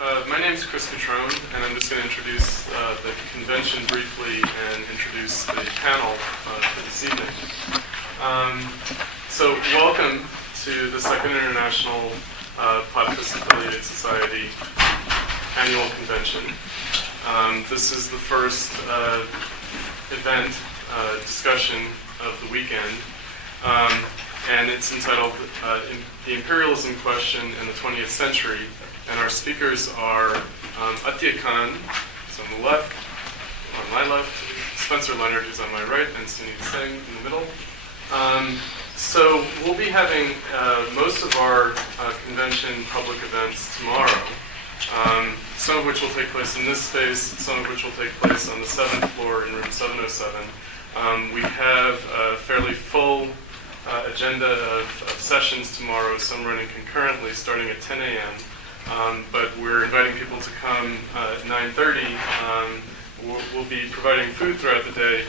My name is Chris Catrone, and I'm just going to introduce the convention briefly and introduce the panel for this evening. So welcome to the Second International Platypus Affiliated Society Annual Convention. This is the first event, discussion of the weekend, and it's entitled The Imperialism Question in the 20th Century. And our speakers are Atiya Khan, who's on the left, on my left, Spencer Leonard, who's on my right, and Sunit Singh in the middle. So we'll be having most of our convention public events tomorrow, some of which will take place in this space, some of which will take place on the 7th floor in room 707. We have a fairly full agenda of sessions tomorrow, some running concurrently starting at 10 a.m. But we're inviting people to come at 9:30. We'll be providing food throughout the day,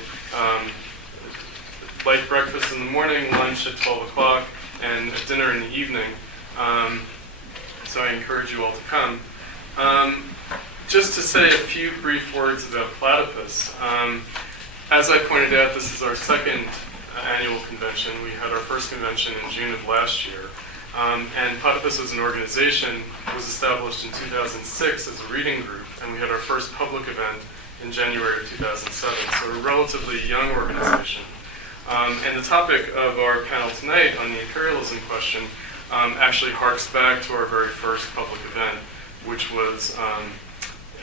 light breakfast in the morning, lunch at 12 o'clock, and a dinner in the evening. So I encourage you all to come. Just to say a few brief words about Platypus. As I pointed out, this is our second annual convention. We had our first convention in June of last year. And Platypus as an organization was established in 2006 as a reading group, and we had our first public event in January of 2007, so we're a relatively young organization. And the topic of our panel tonight on the imperialism question actually harks back to our very first public event, which was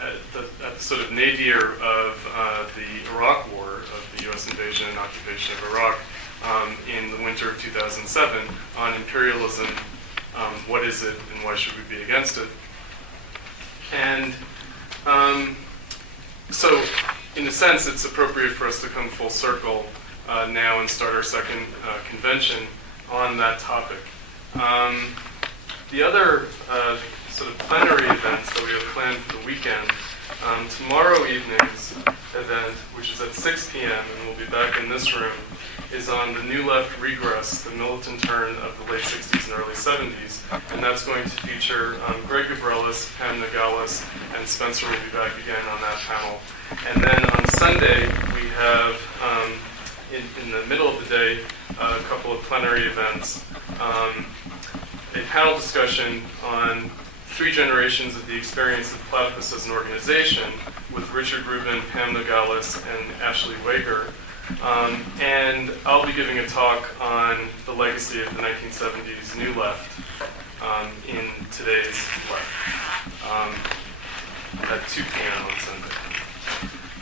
at the sort of nadir of the Iraq War, of the U.S. invasion and occupation of Iraq, in the winter of 2007 on imperialism, what is it and why should we be against it? And so in a sense it's appropriate for us to come full circle now and start our second convention on that topic. The other sort of plenary events that we have planned for the weekend, tomorrow evening's event, which is at 6 p.m. and we'll be back in this room, is on the New Left regress, the militant turn of the late 60s and early 70s. And that's going to feature Greg Gabrielis, Pam Nogales, and Spencer will be back again on that panel. And then on Sunday, we have, in the middle of the day, a couple of plenary events. A panel discussion on 3 generations of the experience of Platypus as an organization with Richard Rubin, Pam Nogales, and Ashley Wager. And I'll be giving a talk on the legacy of the 1970s New Left in today's Left at 2 p.m. on Sunday.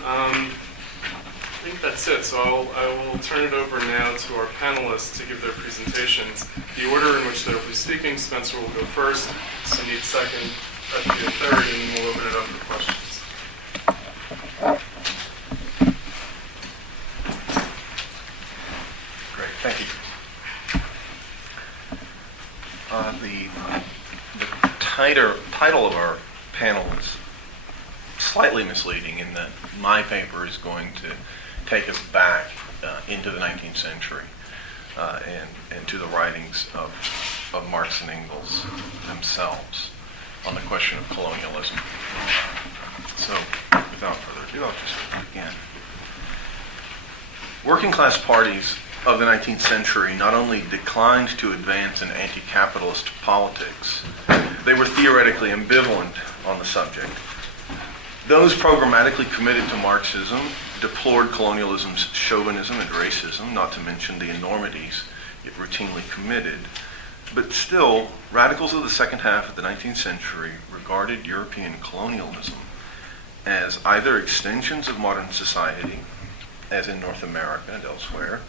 I think that's it, so I will turn it over now to our panelists to give their presentations. The order in which they'll be speaking: Spencer will go first, Sunit second, Atiya third, and then we'll open it up for questions. Thank you. The title of our panel is slightly misleading in that my paper is going to take us back into the 19th century and to the writings of Marx and Engels themselves on the question of colonialism. So, without further ado, I'll just begin. Working class parties of the 19th century not only declined to advance an anti-capitalist politics, they were theoretically ambivalent on the subject. Those programmatically committed to Marxism deplored colonialism's chauvinism and racism, not to mention the enormities it routinely committed. But still, radicals of the second half of the 19th century regarded European colonialism as either extensions of modern society, as in North America and elsewhere,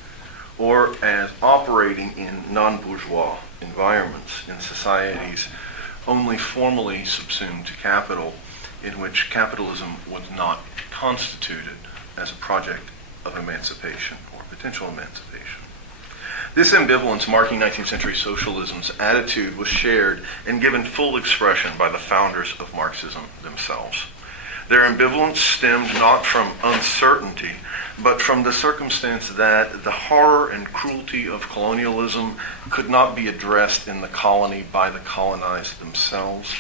or as operating in non-bourgeois environments, in societies only formally subsumed to capital, in which capitalism was not constituted as a project of emancipation or potential emancipation. This ambivalence marking 19th century socialism's attitude was shared and given full expression by the founders of Marxism themselves. Their ambivalence stemmed not from uncertainty, but from the circumstance that the horror and cruelty of colonialism could not be addressed in the colony by the colonized themselves,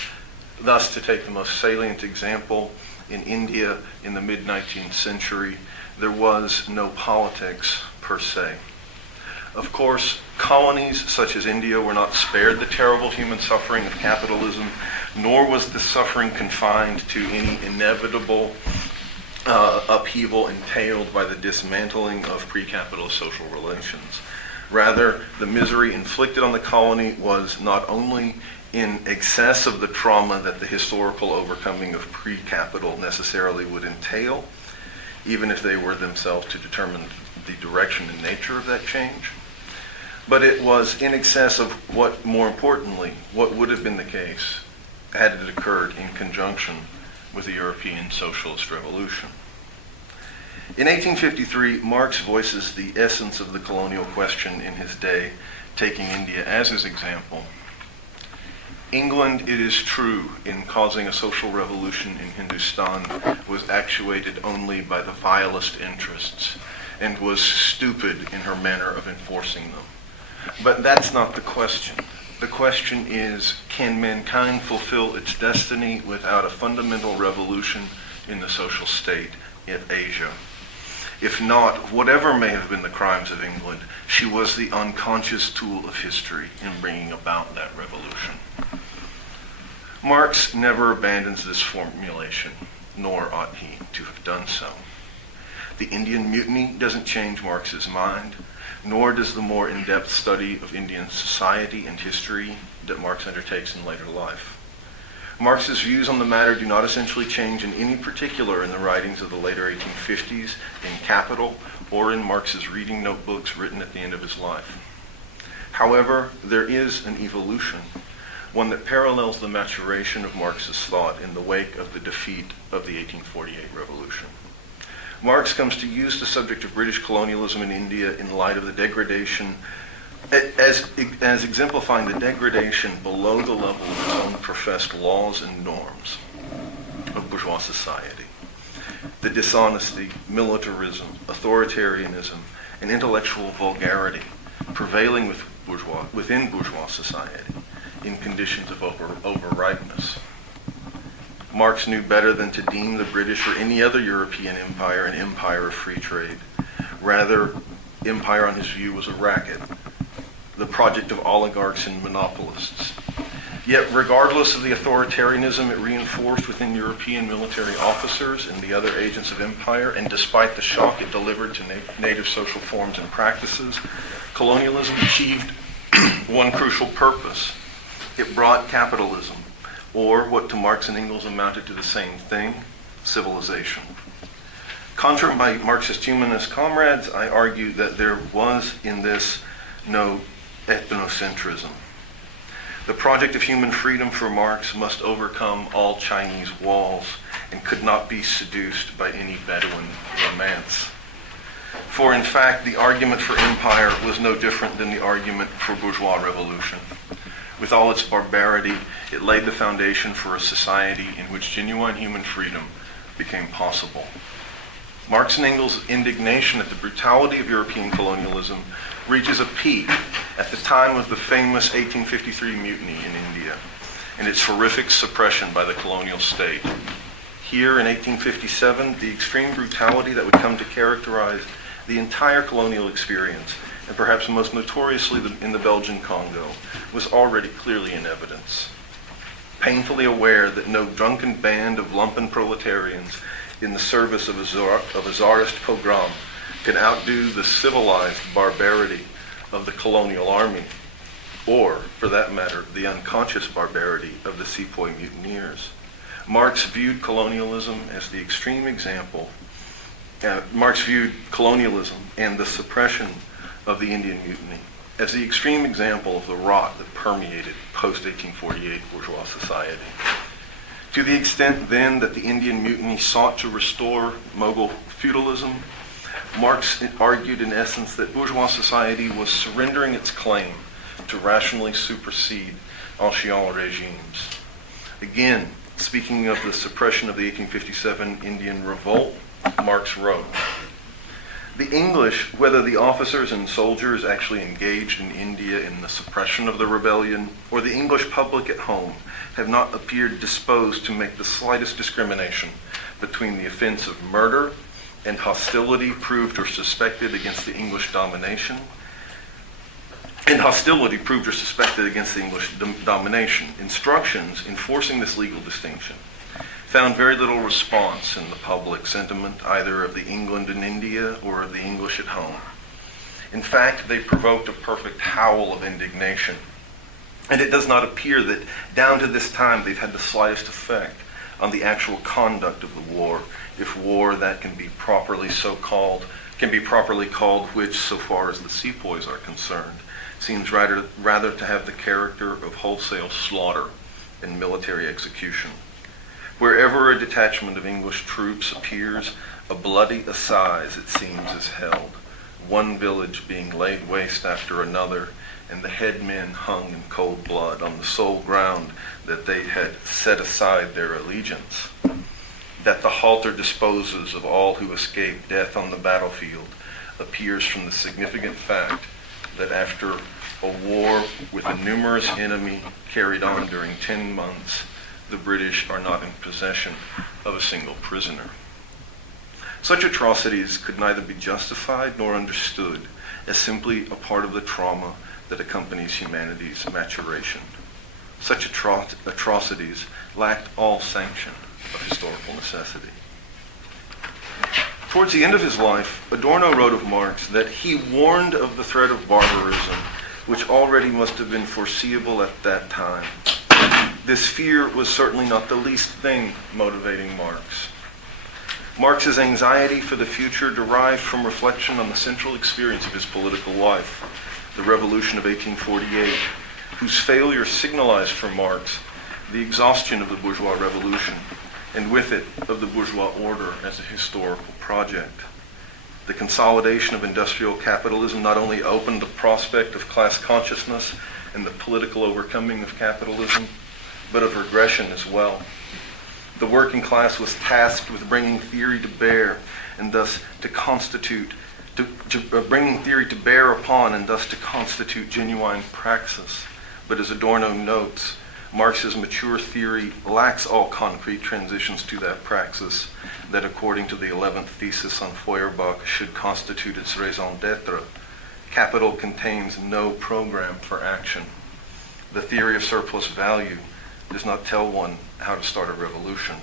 Thus, to take the most salient example, in India in the mid-19th century, there was no politics per se. Of course, colonies such as India were not spared the terrible human suffering of capitalism, nor was the suffering confined to any inevitable upheaval entailed by the dismantling of pre-capitalist social relations. Rather, the misery inflicted on the colony was not only in excess of the trauma that the historical overcoming of pre-capital necessarily would entail, even if they were themselves to determine the direction and nature of that change, but it was in excess of what, more importantly, what would have been the case had it occurred in conjunction with the European Socialist Revolution. In 1853, Marx voices the essence of the colonial question in his day, taking India as his example. England, it is true, in causing a social revolution in Hindustan, was actuated only by the vilest interests and was stupid in her manner of enforcing them. But that's not the question. The question is, can mankind fulfill its destiny without a fundamental revolution in the social state of Asia? If not, whatever may have been the crimes of England, she was the unconscious tool of history in bringing about that revolution. Marx never abandons this formulation, nor ought he to have done so. The Indian Mutiny doesn't change Marx's mind, nor does the more in-depth study of Indian society and history that Marx undertakes in later life. Marx's views on the matter do not essentially change in any particular in the writings of the later 1850s, in Capital, or in Marx's reading notebooks written at the end of his life. However, there is an evolution, one that parallels the maturation of Marx's thought in the wake of the defeat of the 1848 revolution. Marx comes to use the subject of British colonialism in India in light of the degradation, as exemplifying the degradation below the level of his own professed laws and norms of bourgeois society. The dishonesty, militarism, authoritarianism, and intellectual vulgarity prevailing within bourgeois society in conditions of overripeness. Marx knew better than to deem the British or any other European empire an empire of free trade. Rather, empire on his view was a racket, the project of oligarchs and monopolists. Yet, regardless of the authoritarianism it reinforced within European military officers and the other agents of empire, and despite the shock it delivered to native social forms and practices, colonialism achieved one crucial purpose. It brought capitalism, or what to Marx and Engels amounted to the same thing, civilization. Contrary to my Marxist humanist comrades, I argue that there was in this no ethnocentrism. The project of human freedom for Marx must overcome all Chinese walls and could not be seduced by any Bedouin romance. For in fact, the argument for empire was no different than the argument for bourgeois revolution. With all its barbarity, it laid the foundation for a society in which genuine human freedom became possible. Marx and Engels' indignation at the brutality of European colonialism reaches a peak at the time of the famous 1853 mutiny in India and its horrific suppression by the colonial state. Here in 1857, the extreme brutality that would come to characterize the entire colonial experience, and perhaps most notoriously in the Belgian Congo, was already clearly in evidence. Painfully aware that no drunken band of lumpen proletarians in the service of a czarist pogrom can outdo the civilized barbarity of the colonial army, or, for that matter, the unconscious barbarity of the sepoy mutineers. Marx viewed colonialism as the extreme example. Marx viewed colonialism and the suppression of the Indian Mutiny as the extreme example of the rot that permeated post-1848 bourgeois society. To the extent, then, that the Indian Mutiny sought to restore Mughal feudalism, Marx argued in essence that bourgeois society was surrendering its claim to rationally supersede ancien regimes. Again, speaking of the suppression of the 1857 Indian revolt, Marx wrote, The English, whether the officers and soldiers actually engaged in India in the suppression of the rebellion, or the English public at home, have not appeared disposed to make the slightest discrimination between the offense of murder and hostility proved or suspected against the English domination, Instructions enforcing this legal distinction found very little response in the public sentiment either of the England in India or of the English at home. In fact, they provoked a perfect howl of indignation. And it does not appear that down to this time they've had the slightest effect on the actual conduct of the war, if war that can be properly called, which, so far as the sepoys are concerned, seems rather to have the character of wholesale slaughter and military execution. Wherever a detachment of English troops appears, a bloody assize, it seems, is held, one village being laid waste after another, and the headmen hung in cold blood on the sole ground that they had set aside their allegiance. That the halter disposes of all who escape death on the battlefield appears from the significant fact that after a war with a numerous enemy carried on during 10 months, the British are not in possession of a single prisoner. Such atrocities could neither be justified nor understood as simply a part of the trauma that accompanies humanity's maturation. Such atrocities lacked all sanction of historical necessity. Towards the end of his life, Adorno wrote of Marx that he warned of the threat of barbarism, which already must have been foreseeable at that time. This fear was certainly not the least thing motivating Marx. Marx's anxiety for the future derived from reflection on the central experience of his political life, the Revolution of 1848, whose failure signalized for Marx the exhaustion of the bourgeois revolution, and with it of the bourgeois order as a historical project. The consolidation of industrial capitalism not only opened the prospect of class consciousness and the political overcoming of capitalism, but of regression as well. The working class was tasked with bringing theory to bear and thus to constitute, bringing theory to bear upon and thus to constitute genuine praxis. But as Adorno notes, Marx's mature theory lacks all concrete transitions to that praxis that, according to the 11th thesis on Feuerbach, should constitute its raison d'etre. Capital contains no program for action. The theory of surplus value does not tell one how to start a revolution.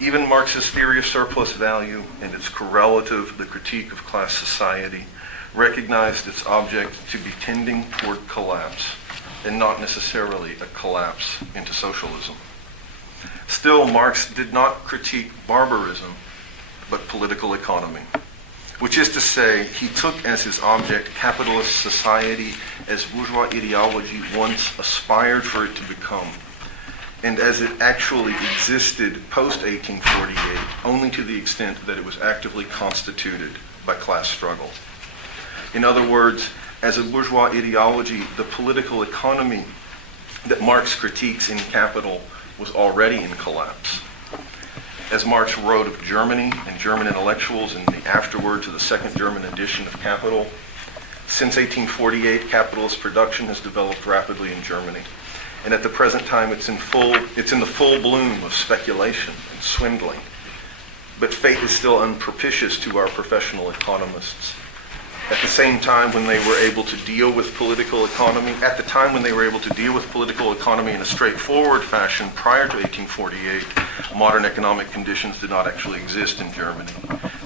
Even Marx's theory of surplus value and its correlative, the critique of class society, recognized its object to be tending toward collapse, and not necessarily a collapse into socialism. Still, Marx did not critique barbarism, but political economy, which is to say, he took as his object capitalist society as bourgeois ideology once aspired for it to become, and as it actually existed post-1848, only to the extent that it was actively constituted by class struggle. In other words, as a bourgeois ideology, the political economy that Marx critiques in Capital was already in collapse. As Marx wrote of Germany and German intellectuals in the afterword to the second German edition of Capital, since 1848, capitalist production has developed rapidly in Germany. And at the present time, it's in the full bloom of speculation and swindling. But fate is still unpropitious to our professional economists. At the same time when they were able to deal with political economy, in a straightforward fashion prior to 1848, modern economic conditions did not actually exist in Germany.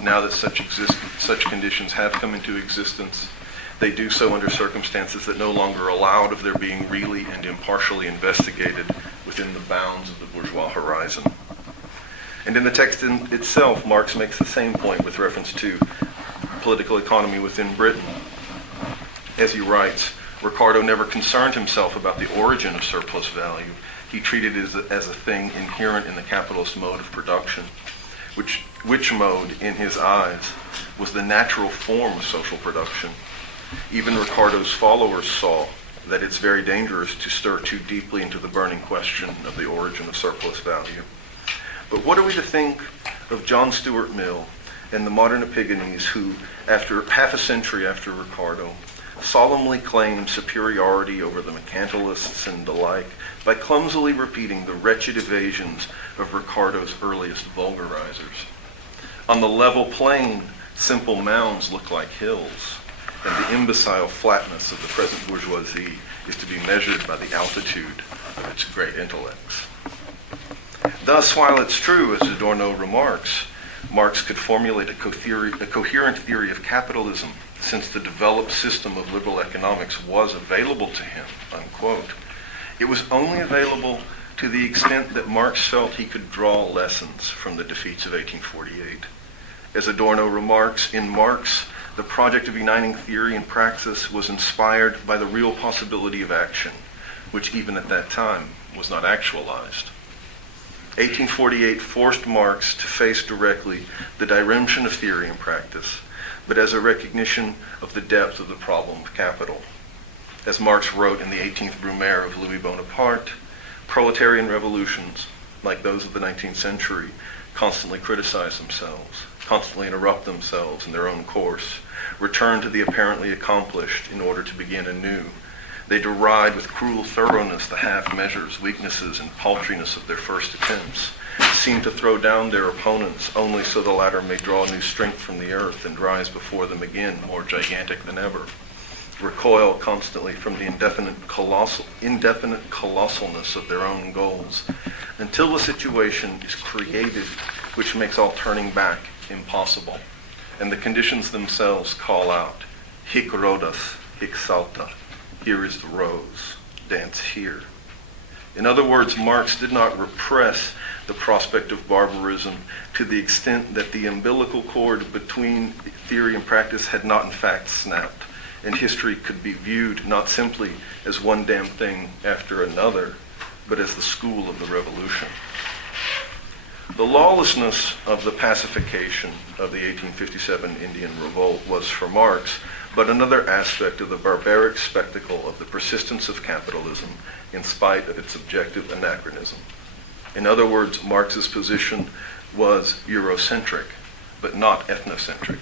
Now that such conditions have come into existence, they do so under circumstances that no longer allowed of their being really and impartially investigated within the bounds of the bourgeois horizon. And in the text itself, Marx makes the same point with reference to political economy within Britain. As he writes, Ricardo never concerned himself about the origin of surplus value. He treated it as a thing inherent in the capitalist mode of production, which mode, in his eyes, was the natural form of social production. Even Ricardo's followers saw that it's very dangerous to stir too deeply into the burning question of the origin of surplus value. But what are we to think of John Stuart Mill and the modern Epigones who, after half a century after Ricardo, solemnly claim superiority over the mercantilists and the like by clumsily repeating the wretched evasions of Ricardo's earliest vulgarizers. On the level plain, simple mounds look like hills, and the imbecile flatness of the present bourgeoisie is to be measured by the altitude of its great intellects. Thus, while it's true, as Adorno remarks, Marx could formulate a coherent theory of capitalism since the developed system of liberal economics was available to him, unquote, it was only available to the extent that Marx felt he could draw lessons from the defeats of 1848. As Adorno remarks, in Marx, the project of uniting theory and praxis was inspired by the real possibility of action, which even at that time was not actualized. 1848 forced Marx to face directly the diremption of theory and practice, but as a recognition of the depth of the problem of capital. As Marx wrote in the 18th Brumaire of Louis Bonaparte, proletarian revolutions, like those of the 19th century, constantly criticize themselves, constantly interrupt themselves in their own course, return to the apparently accomplished in order to begin anew. They deride with cruel thoroughness the half-measures, weaknesses, and paltriness of their first attempts, seem to throw down their opponents only so the latter may draw new strength from the earth and rise before them again more gigantic than ever, recoil constantly from the indefinite colossalness of their own goals, until a situation is created which makes all turning back impossible, and the conditions themselves call out, hic rodas, hic salta, here is the rose, dance here. In other words, Marx did not repress the prospect of barbarism to the extent that the umbilical cord between theory and practice had not in fact snapped, and history could be viewed not simply as one damn thing after another, but as the school of the revolution. The lawlessness of the pacification of the 1857 Indian Revolt was for Marx but another aspect of the barbaric spectacle of the persistence of capitalism in spite of its objective anachronism. In other words, Marx's position was Eurocentric, but not ethnocentric.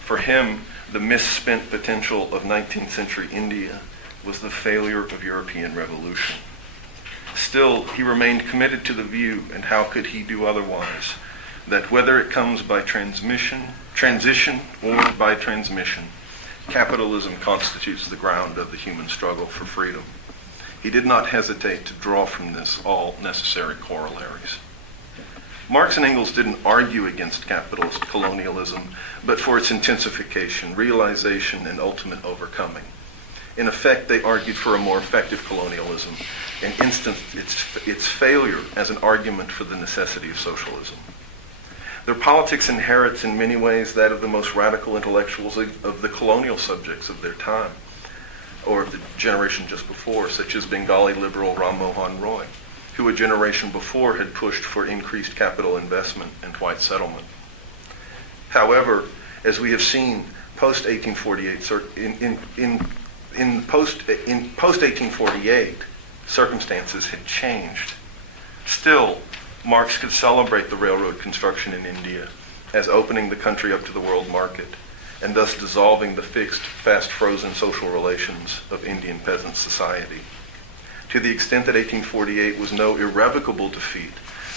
For him, the misspent potential of 19th century India was the failure of European revolution. Still, he remained committed to the view, and how could he do otherwise, that whether it comes by transition, or by transmission, capitalism constitutes the ground of the human struggle for freedom. He did not hesitate to draw from this all necessary corollaries. Marx and Engels didn't argue against capitalist colonialism, but for its intensification, realization, and ultimate overcoming. In effect, they argued for a more effective colonialism and instanced its failure as an argument for the necessity of socialism. Their politics inherits in many ways that of the most radical intellectuals of the colonial subjects of their time, or of the generation just before, such as Bengali liberal Ram Mohan Roy, who a generation before had pushed for increased capital investment and white settlement. However, as we have seen, post-1848, in post-1848, circumstances had changed. Still, Marx could celebrate the railroad construction in India as opening the country up to the world market, and thus dissolving the fixed, fast-frozen social relations of Indian peasant society. To the extent that 1848 was no irrevocable defeat,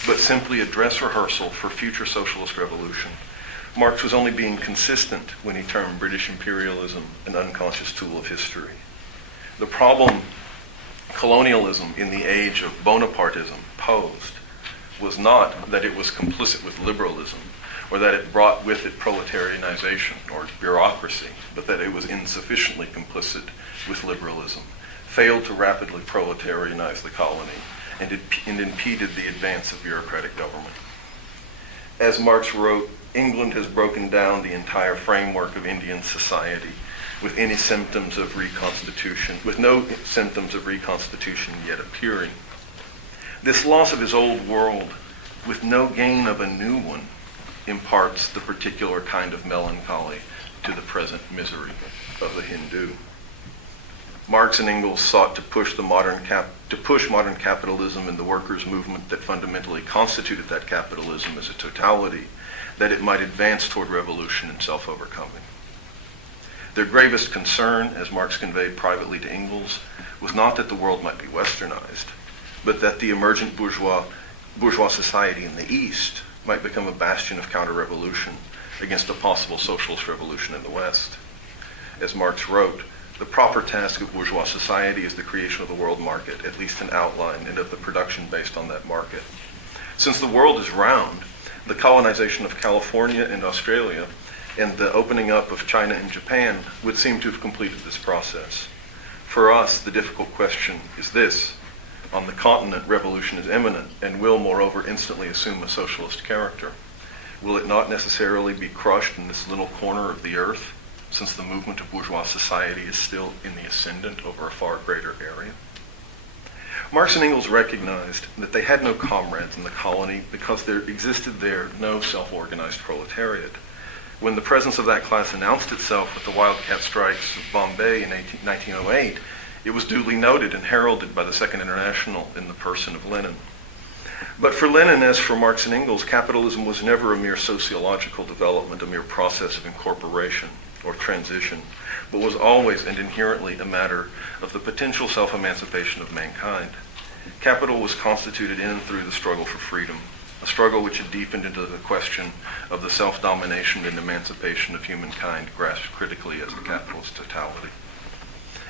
but simply a dress rehearsal for future socialist revolution, Marx was only being consistent when he termed British imperialism an unconscious tool of history. The problem colonialism in the age of Bonapartism posed was not that it was complicit with liberalism, or that it brought with it proletarianization or bureaucracy, but that it was insufficiently complicit with liberalism, failed to rapidly proletarianize the colony, and impeded the advance of bureaucratic government. As Marx wrote, England has broken down the entire framework of Indian society with no symptoms of reconstitution yet appearing. This loss of his old world, with no gain of a new one, imparts the particular kind of melancholy to the present misery of the Hindu. Marx and Engels sought to push modern capitalism and the workers' movement that fundamentally constituted that capitalism as a totality, that it might advance toward revolution and self-overcoming. Their gravest concern, as Marx conveyed privately to Engels, was not that the world might be westernized, but that the emergent bourgeois society in the East might become a bastion of counter-revolution against a possible socialist revolution in the West. As Marx wrote, the proper task of bourgeois society is the creation of the world market, at least in outline, and of the production based on that market. Since the world is round, the colonization of California and Australia and the opening up of China and Japan would seem to have completed this process. For us, the difficult question is this: on the continent, revolution is imminent and will, moreover, instantly assume a socialist character. Will it not necessarily be crushed in this little corner of the earth, since the movement of bourgeois society is still in the ascendant over a far greater area? Marx and Engels recognized that they had no comrades in the colony because there existed there no self-organized proletariat. When the presence of that class announced itself with the wildcat strikes of Bombay in 1908, it was duly noted and heralded by the Second International in the person of Lenin. But for Lenin, as for Marx and Engels, capitalism was never a mere sociological development, a mere process of incorporation or transition, but was always and inherently a matter of the potential self-emancipation of mankind. Capital was constituted in and through the struggle for freedom, a struggle which had deepened into the question of the self-domination and emancipation of humankind grasped critically as the capitalist totality.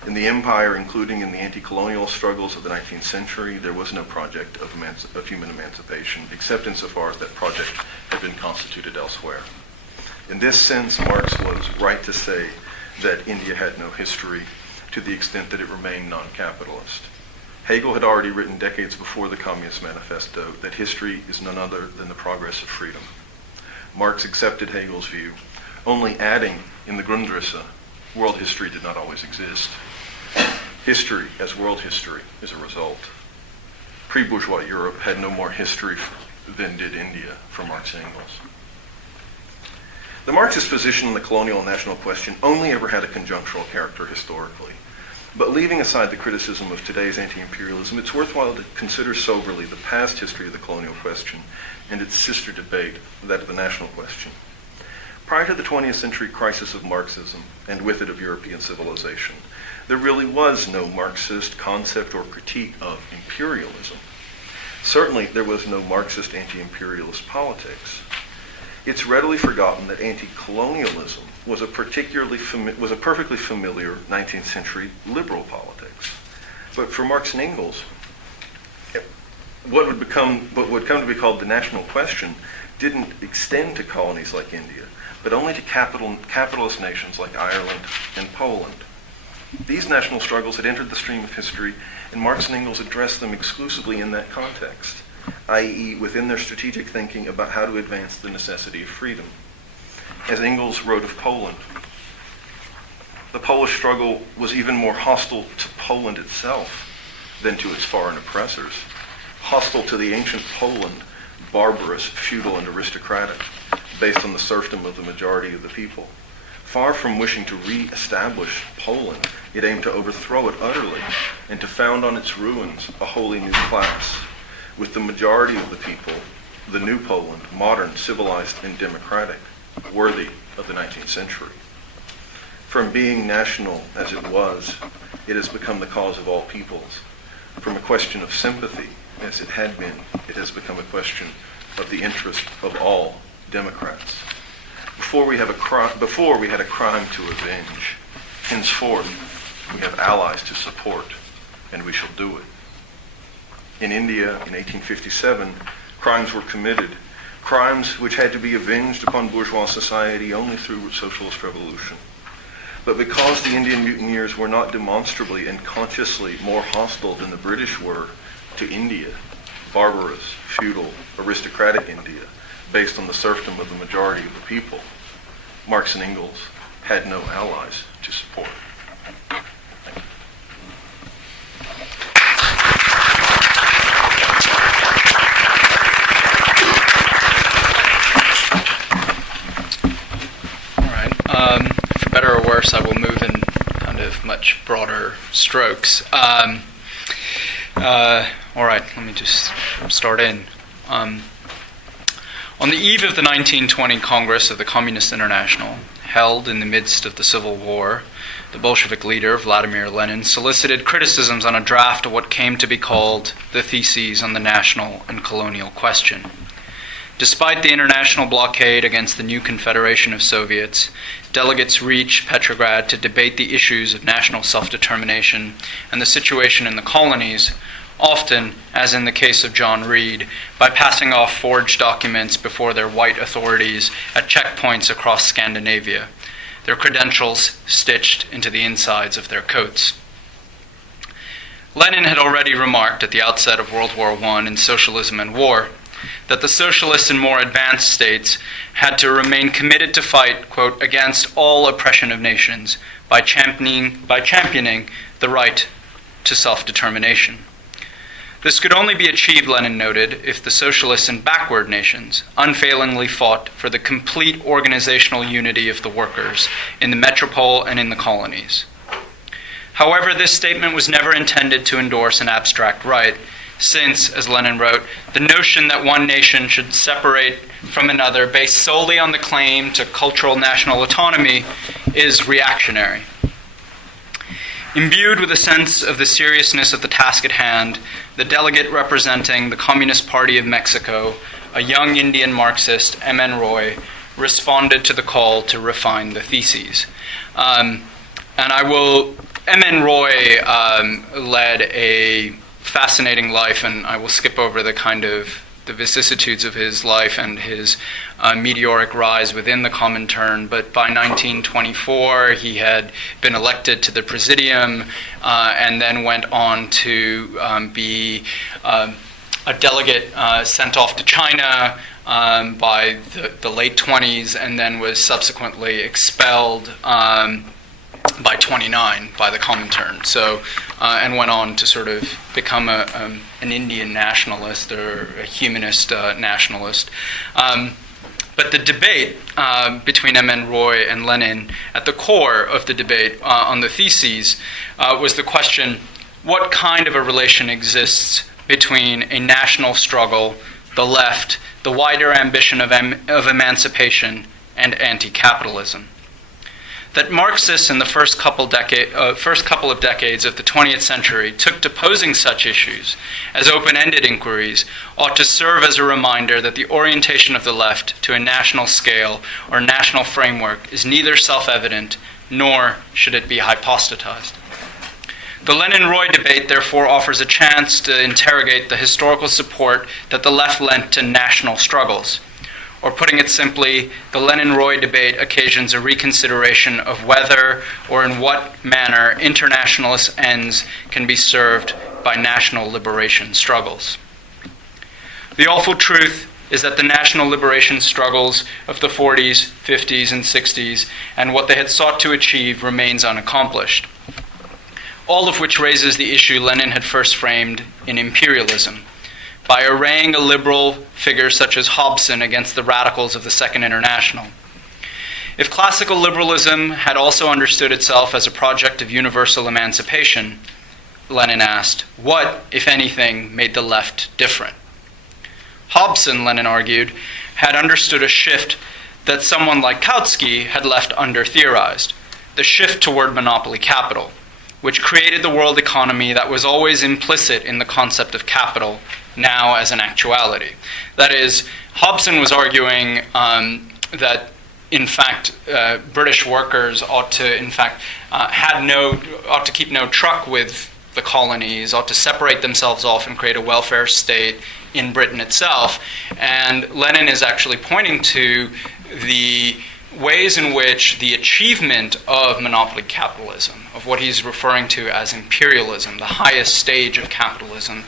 In the empire, including in the anti-colonial struggles of the 19th century, there was no project of human emancipation, except insofar as that project had been constituted elsewhere. In this sense, Marx was right to say that India had no history to the extent that it remained non-capitalist. Hegel had already written decades before the Communist Manifesto that history is none other than the progress of freedom. Marx accepted Hegel's view, only adding in the Grundrisse, world history did not always exist. History, as world history, is a result. Pre-bourgeois Europe had no more history than did India for Marx and Engels. The Marxist position on the colonial and national question only ever had a conjunctural character historically. But leaving aside the criticism of today's anti-imperialism, it's worthwhile to consider soberly the past history of the colonial question and its sister debate, that of the national question. Prior to the 20th century crisis of Marxism, and with it of European civilization, there really was no Marxist concept or critique of imperialism. Certainly, there was no Marxist anti-imperialist politics. It's readily forgotten that anti-colonialism was a perfectly familiar 19th century liberal politics. But for Marx and Engels, what would come to be called the national question didn't extend to colonies like India, but only to capitalist nations like Ireland and Poland. These national struggles had entered the stream of history, and Marx and Engels addressed them exclusively in that context, i.e., within their strategic thinking about how to advance the necessity of freedom. As Engels wrote of Poland, the Polish struggle was even more hostile to Poland itself than to its foreign oppressors, hostile to the ancient Poland, barbarous, feudal, and aristocratic, based on the serfdom of the majority of the people. Far from wishing to re-establish Poland, it aimed to overthrow it utterly and to found on its ruins a wholly new class, with the majority of the people, the new Poland, modern, civilized, and democratic, worthy of the 19th century. From being national as it was, it has become the cause of all peoples. From a question of sympathy, as it had been, it has become a question of the interest of all Democrats. Before we had a crime to avenge, henceforth we have allies to support, and we shall do it. In India, in 1857, crimes were committed, crimes which had to be avenged upon bourgeois society only through socialist revolution. But because the Indian mutineers were not demonstrably and consciously more hostile than the British were to India, barbarous, feudal, aristocratic India, based on the serfdom of the majority of the people, Marx and Engels had no allies to support. Thank you. All right. For better or worse, I will move in kind of much broader strokes. All right, let me just start in. On the eve of the 1920 Congress of the Communist International, held in the midst of the Civil War, the Bolshevik leader, Vladimir Lenin, solicited criticisms on a draft of what came to be called the Theses on the National and Colonial Question. Despite the international blockade against the new Confederation of Soviets, delegates reached Petrograd to debate the issues of national self-determination and the situation in the colonies, often, as in the case of John Reed, by passing off forged documents before their white authorities at checkpoints across Scandinavia, their credentials stitched into the insides of their coats. Lenin had already remarked at the outset of World War I in Socialism and War that the socialists in more advanced states had to remain committed to fight, quote, against all oppression of nations by championing the right to self-determination. This could only be achieved, Lenin noted, if the socialists in backward nations unfailingly fought for the complete organizational unity of the workers in the metropole and in the colonies. However, this statement was never intended to endorse an abstract right, since, as Lenin wrote, the notion that one nation should separate from another based solely on the claim to cultural national autonomy is reactionary. Imbued with a sense of the seriousness of the task at hand, the delegate representing the Communist Party of Mexico, a young Indian Marxist, M.N. Roy, responded to the call to refine the theses. M.N. Roy led a fascinating life, and I will skip over the vicissitudes of his life and his meteoric rise within the Comintern, but by 1924 he had been elected to the Presidium and then went on to be a delegate sent off to China by the late 20s, and then was subsequently expelled by 29 by the Comintern. So, and went on to sort of become an Indian nationalist or a humanist nationalist. But the debate between M.N. Roy and Lenin, at the core of the debate on the theses, was the question, what kind of a relation exists between a national struggle, the left, the wider ambition of emancipation, and anti-capitalism? That Marxists in the first couple of decades of the 20th century took to posing such issues as open-ended inquiries ought to serve as a reminder that the orientation of the left to a national scale or national framework is neither self-evident nor should it be hypostatized. The Lenin-Roy debate, therefore, offers a chance to interrogate the historical support that the left lent to national struggles. Or putting it simply, the Lenin-Roy debate occasions a reconsideration of whether or in what manner internationalist ends can be served by national liberation struggles. The awful truth is that the national liberation struggles of the 40s, 50s, and 60s, and what they had sought to achieve remains unaccomplished. All of which raises the issue Lenin had first framed in imperialism, by arraying a liberal figure such as Hobson against the radicals of the Second International. If classical liberalism had also understood itself as a project of universal emancipation, Lenin asked, what, if anything, made the left different? Hobson, Lenin argued, had understood a shift that someone like Kautsky had left under-theorized, the shift toward monopoly capital, which created the world economy that was always implicit in the concept of capital, now as an actuality. That is, Hobson was arguing that, in fact, British workers ought to, in fact, ought to keep no truck with the colonies, ought to separate themselves off and create a welfare state in Britain itself. And Lenin is actually pointing to the ways in which the achievement of monopoly capitalism, of what he's referring to as imperialism, the highest stage of capitalism,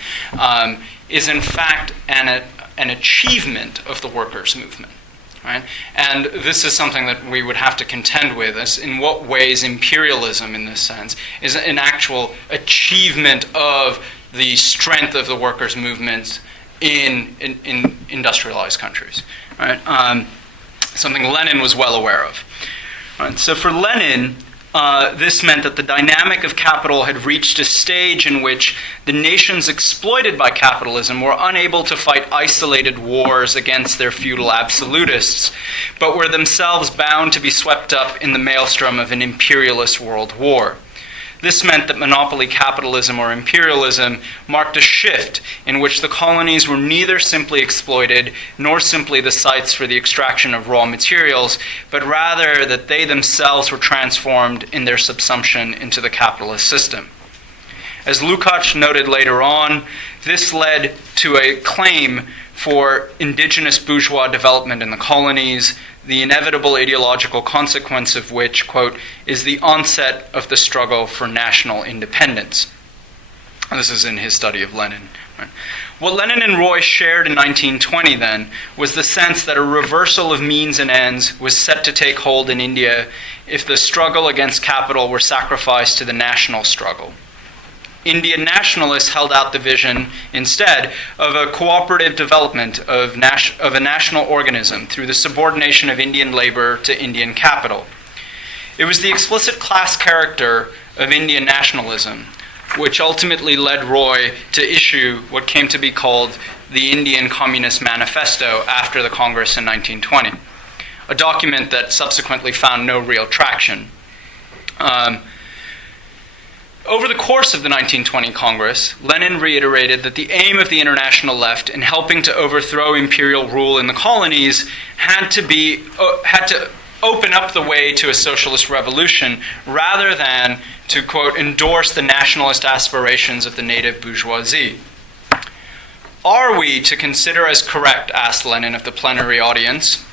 is in fact an achievement of the workers' movement. Right? And this is something that we would have to contend with, as in what ways imperialism, in this sense, is an actual achievement of the strength of the workers' movements in industrialized countries. Right? Something Lenin was well aware of. Right? So for Lenin, this meant that the dynamic of capital had reached a stage in which the nations exploited by capitalism were unable to fight isolated wars against their feudal absolutists, but were themselves bound to be swept up in the maelstrom of an imperialist world war. This meant that monopoly capitalism or imperialism marked a shift in which the colonies were neither simply exploited nor simply the sites for the extraction of raw materials, but rather that they themselves were transformed in their subsumption into the capitalist system. As Lukács noted later on, this led to a claim for indigenous bourgeois development in the colonies, the inevitable ideological consequence of which, quote, is the onset of the struggle for national independence. This is in his study of Lenin. Right? What Lenin and Roy shared in 1920 then was the sense that a reversal of means and ends was set to take hold in India if the struggle against capital were sacrificed to the national struggle. Indian nationalists held out the vision, instead, of a cooperative development of a national organism through the subordination of Indian labor to Indian capital. It was the explicit class character of Indian nationalism which ultimately led Roy to issue what came to be called the Indian Communist Manifesto after the Congress in 1920, a document that subsequently found no real traction. Over the course of the 1920 Congress, Lenin reiterated that the aim of the international left in helping to overthrow imperial rule in the colonies had to open up the way to a socialist revolution rather than to, quote, endorse the nationalist aspirations of the native bourgeoisie. Are we to consider as correct, asked Lenin of the plenary audience,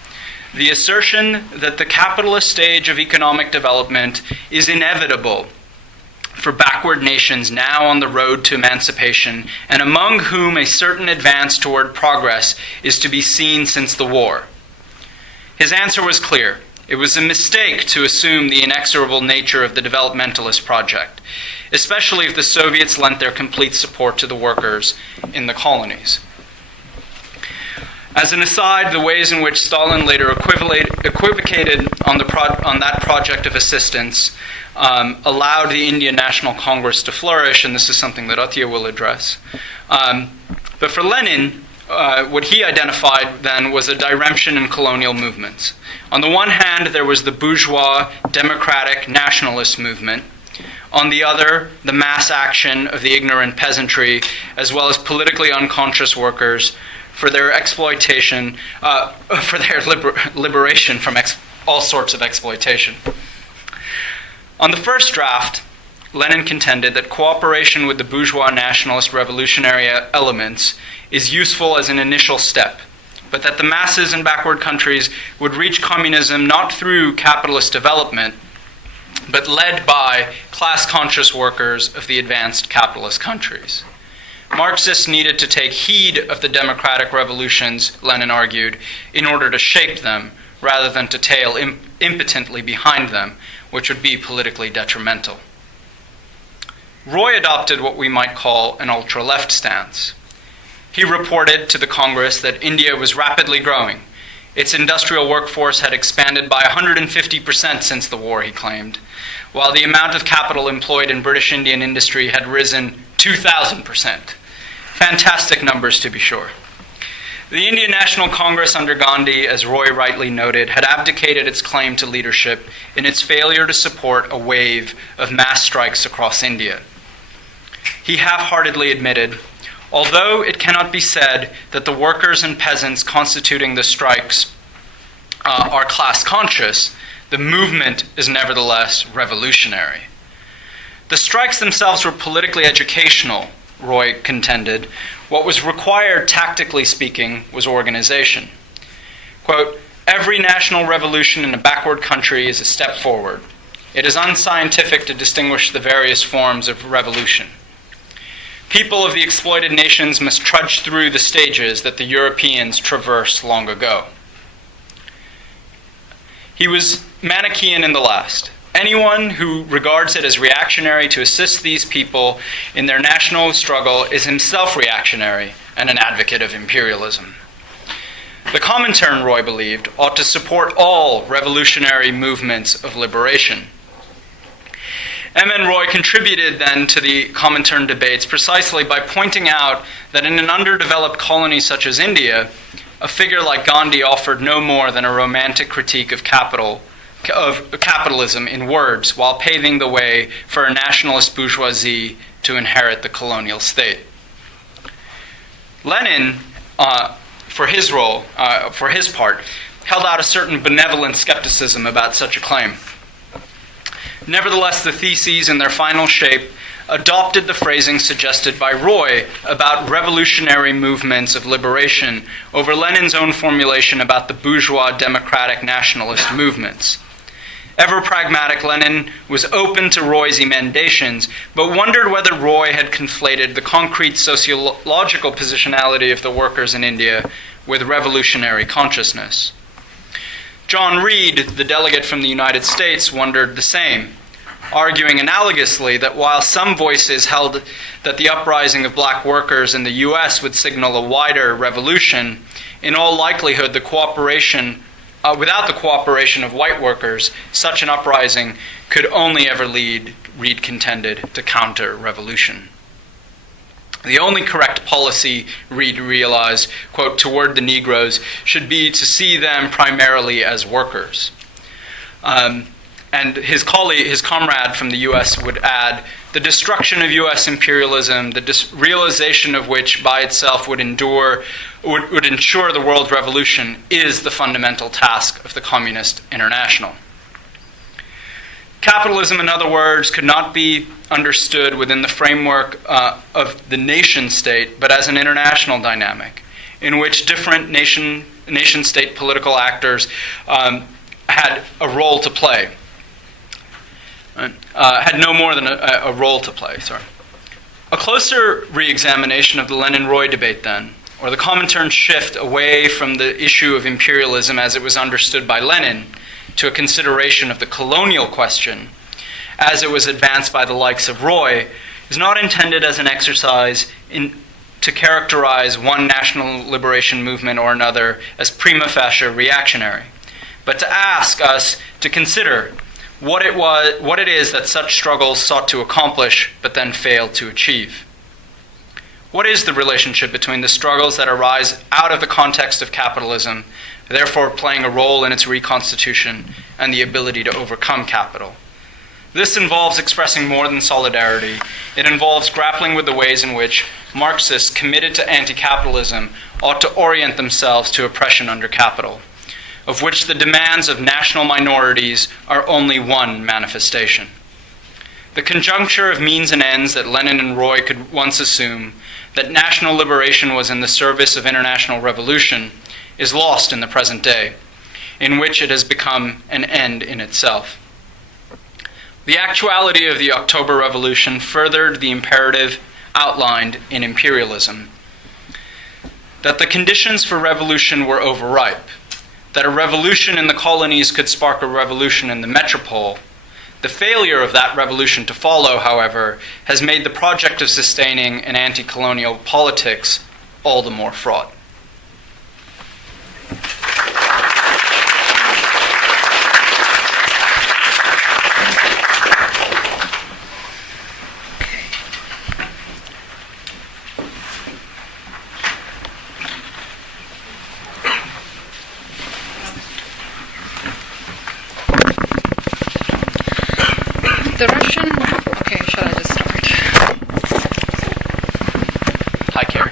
the assertion that the capitalist stage of economic development is inevitable for backward nations now on the road to emancipation, and among whom a certain advance toward progress is to be seen since the war? His answer was clear. It was a mistake to assume the inexorable nature of the developmentalist project, especially if the Soviets lent their complete support to the workers in the colonies. As an aside, the ways in which Stalin later equivocated on that project of assistance allowed the Indian National Congress to flourish, and this is something that Atiya will address. But for Lenin, what he identified then was a diremption in colonial movements. On the one hand, there was the bourgeois, democratic, nationalist movement. On the other, the mass action of the ignorant peasantry, as well as politically unconscious workers, for their exploitation, for their liberation from all sorts of exploitation. On the first draft, Lenin contended that cooperation with the bourgeois nationalist revolutionary elements is useful as an initial step, but that the masses in backward countries would reach communism not through capitalist development, but led by class-conscious workers of the advanced capitalist countries. Marxists needed to take heed of the democratic revolutions, Lenin argued, in order to shape them, rather than to tail impotently behind them, which would be politically detrimental. Roy adopted what we might call an ultra-left stance. He reported to the Congress that India was rapidly growing. Its industrial workforce had expanded by 150% since the war, he claimed, while the amount of capital employed in British Indian industry had risen 2,000%. Fantastic numbers, to be sure. The Indian National Congress under Gandhi, as Roy rightly noted, had abdicated its claim to leadership in its failure to support a wave of mass strikes across India. He half-heartedly admitted, although it cannot be said that the workers and peasants constituting the strikes are class-conscious, the movement is nevertheless revolutionary. The strikes themselves were politically educational, Roy contended. What was required, tactically speaking, was organization. Quote, every national revolution in a backward country is a step forward. It is unscientific to distinguish the various forms of revolution. People of the exploited nations must trudge through the stages that the Europeans traversed long ago. He was Manichaean in the last. Anyone who regards it as reactionary to assist these people in their national struggle is himself reactionary and an advocate of imperialism. The Comintern, Roy believed, ought to support all revolutionary movements of liberation. M.N. Roy contributed then to the Comintern debates precisely by pointing out that in an underdeveloped colony such as India, a figure like Gandhi offered no more than a romantic critique of capitalism in words, while paving the way for a nationalist bourgeoisie to inherit the colonial state. Lenin, for his part, held out a certain benevolent skepticism about such a claim. Nevertheless, the theses in their final shape adopted the phrasing suggested by Roy about revolutionary movements of liberation over Lenin's own formulation about the bourgeois democratic nationalist movements. Ever pragmatic, Lenin was open to Roy's emendations, but wondered whether Roy had conflated the concrete sociological positionality of the workers in India with revolutionary consciousness. John Reed, the delegate from the United States, wondered the same, arguing analogously that while some voices held that the uprising of black workers in the U.S. would signal a wider revolution, in all likelihood without the cooperation of white workers, such an uprising could only ever lead, Reed contended, to counter-revolution. The only correct policy, Reed realized, quote, toward the Negroes should be to see them primarily as workers. And his comrade from the U.S. would add, the destruction of U.S. imperialism, the realization of which by itself would ensure the world revolution, is the fundamental task of the Communist International. Capitalism, in other words, could not be understood within the framework of the nation-state, but as an international dynamic, in which different nation-state political actors had a role to play. Had no more than a role to play, sorry. A closer re-examination of the Lenin-Roy debate, then, or the Comintern shift away from the issue of imperialism as it was understood by Lenin to a consideration of the colonial question, as it was advanced by the likes of Roy, is not intended as an exercise to characterize one national liberation movement or another as prima facie reactionary, but to ask us to consider what it is that such struggles sought to accomplish but then failed to achieve. What is the relationship between the struggles that arise out of the context of capitalism, therefore playing a role in its reconstitution, and the ability to overcome capital? This involves expressing more than solidarity. It involves grappling with the ways in which Marxists committed to anti-capitalism ought to orient themselves to oppression under capital, of which the demands of national minorities are only one manifestation. The conjuncture of means and ends that Lenin and Roy could once assume, that national liberation was in the service of international revolution, is lost in the present day, in which it has become an end in itself. The actuality of the October Revolution furthered the imperative outlined in imperialism, that the conditions for revolution were overripe, that a revolution in the colonies could spark a revolution in the metropole. The failure of that revolution to follow, however, has made the project of sustaining an anti-colonial politics all the more fraught. The Russian... Okay, shall I just start? Hi, Carrie.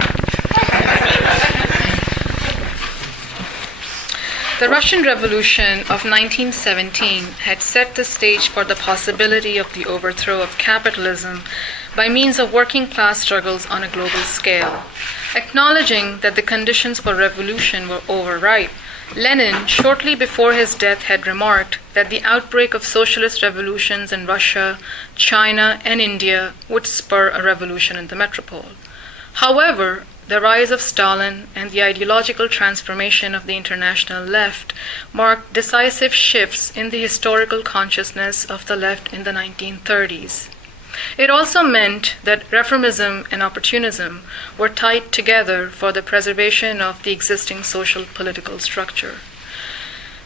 The Russian Revolution of 1917 had set the stage for the possibility of the overthrow of capitalism by means of working-class struggles on a global scale. Acknowledging that the conditions for revolution were overripe, Lenin, shortly before his death, had remarked that the outbreak of socialist revolutions in Russia, China, and India would spur a revolution in the metropole. However, the rise of Stalin and the ideological transformation of the international left marked decisive shifts in the historical consciousness of the left in the 1930s. It also meant that reformism and opportunism were tied together for the preservation of the existing social political structure.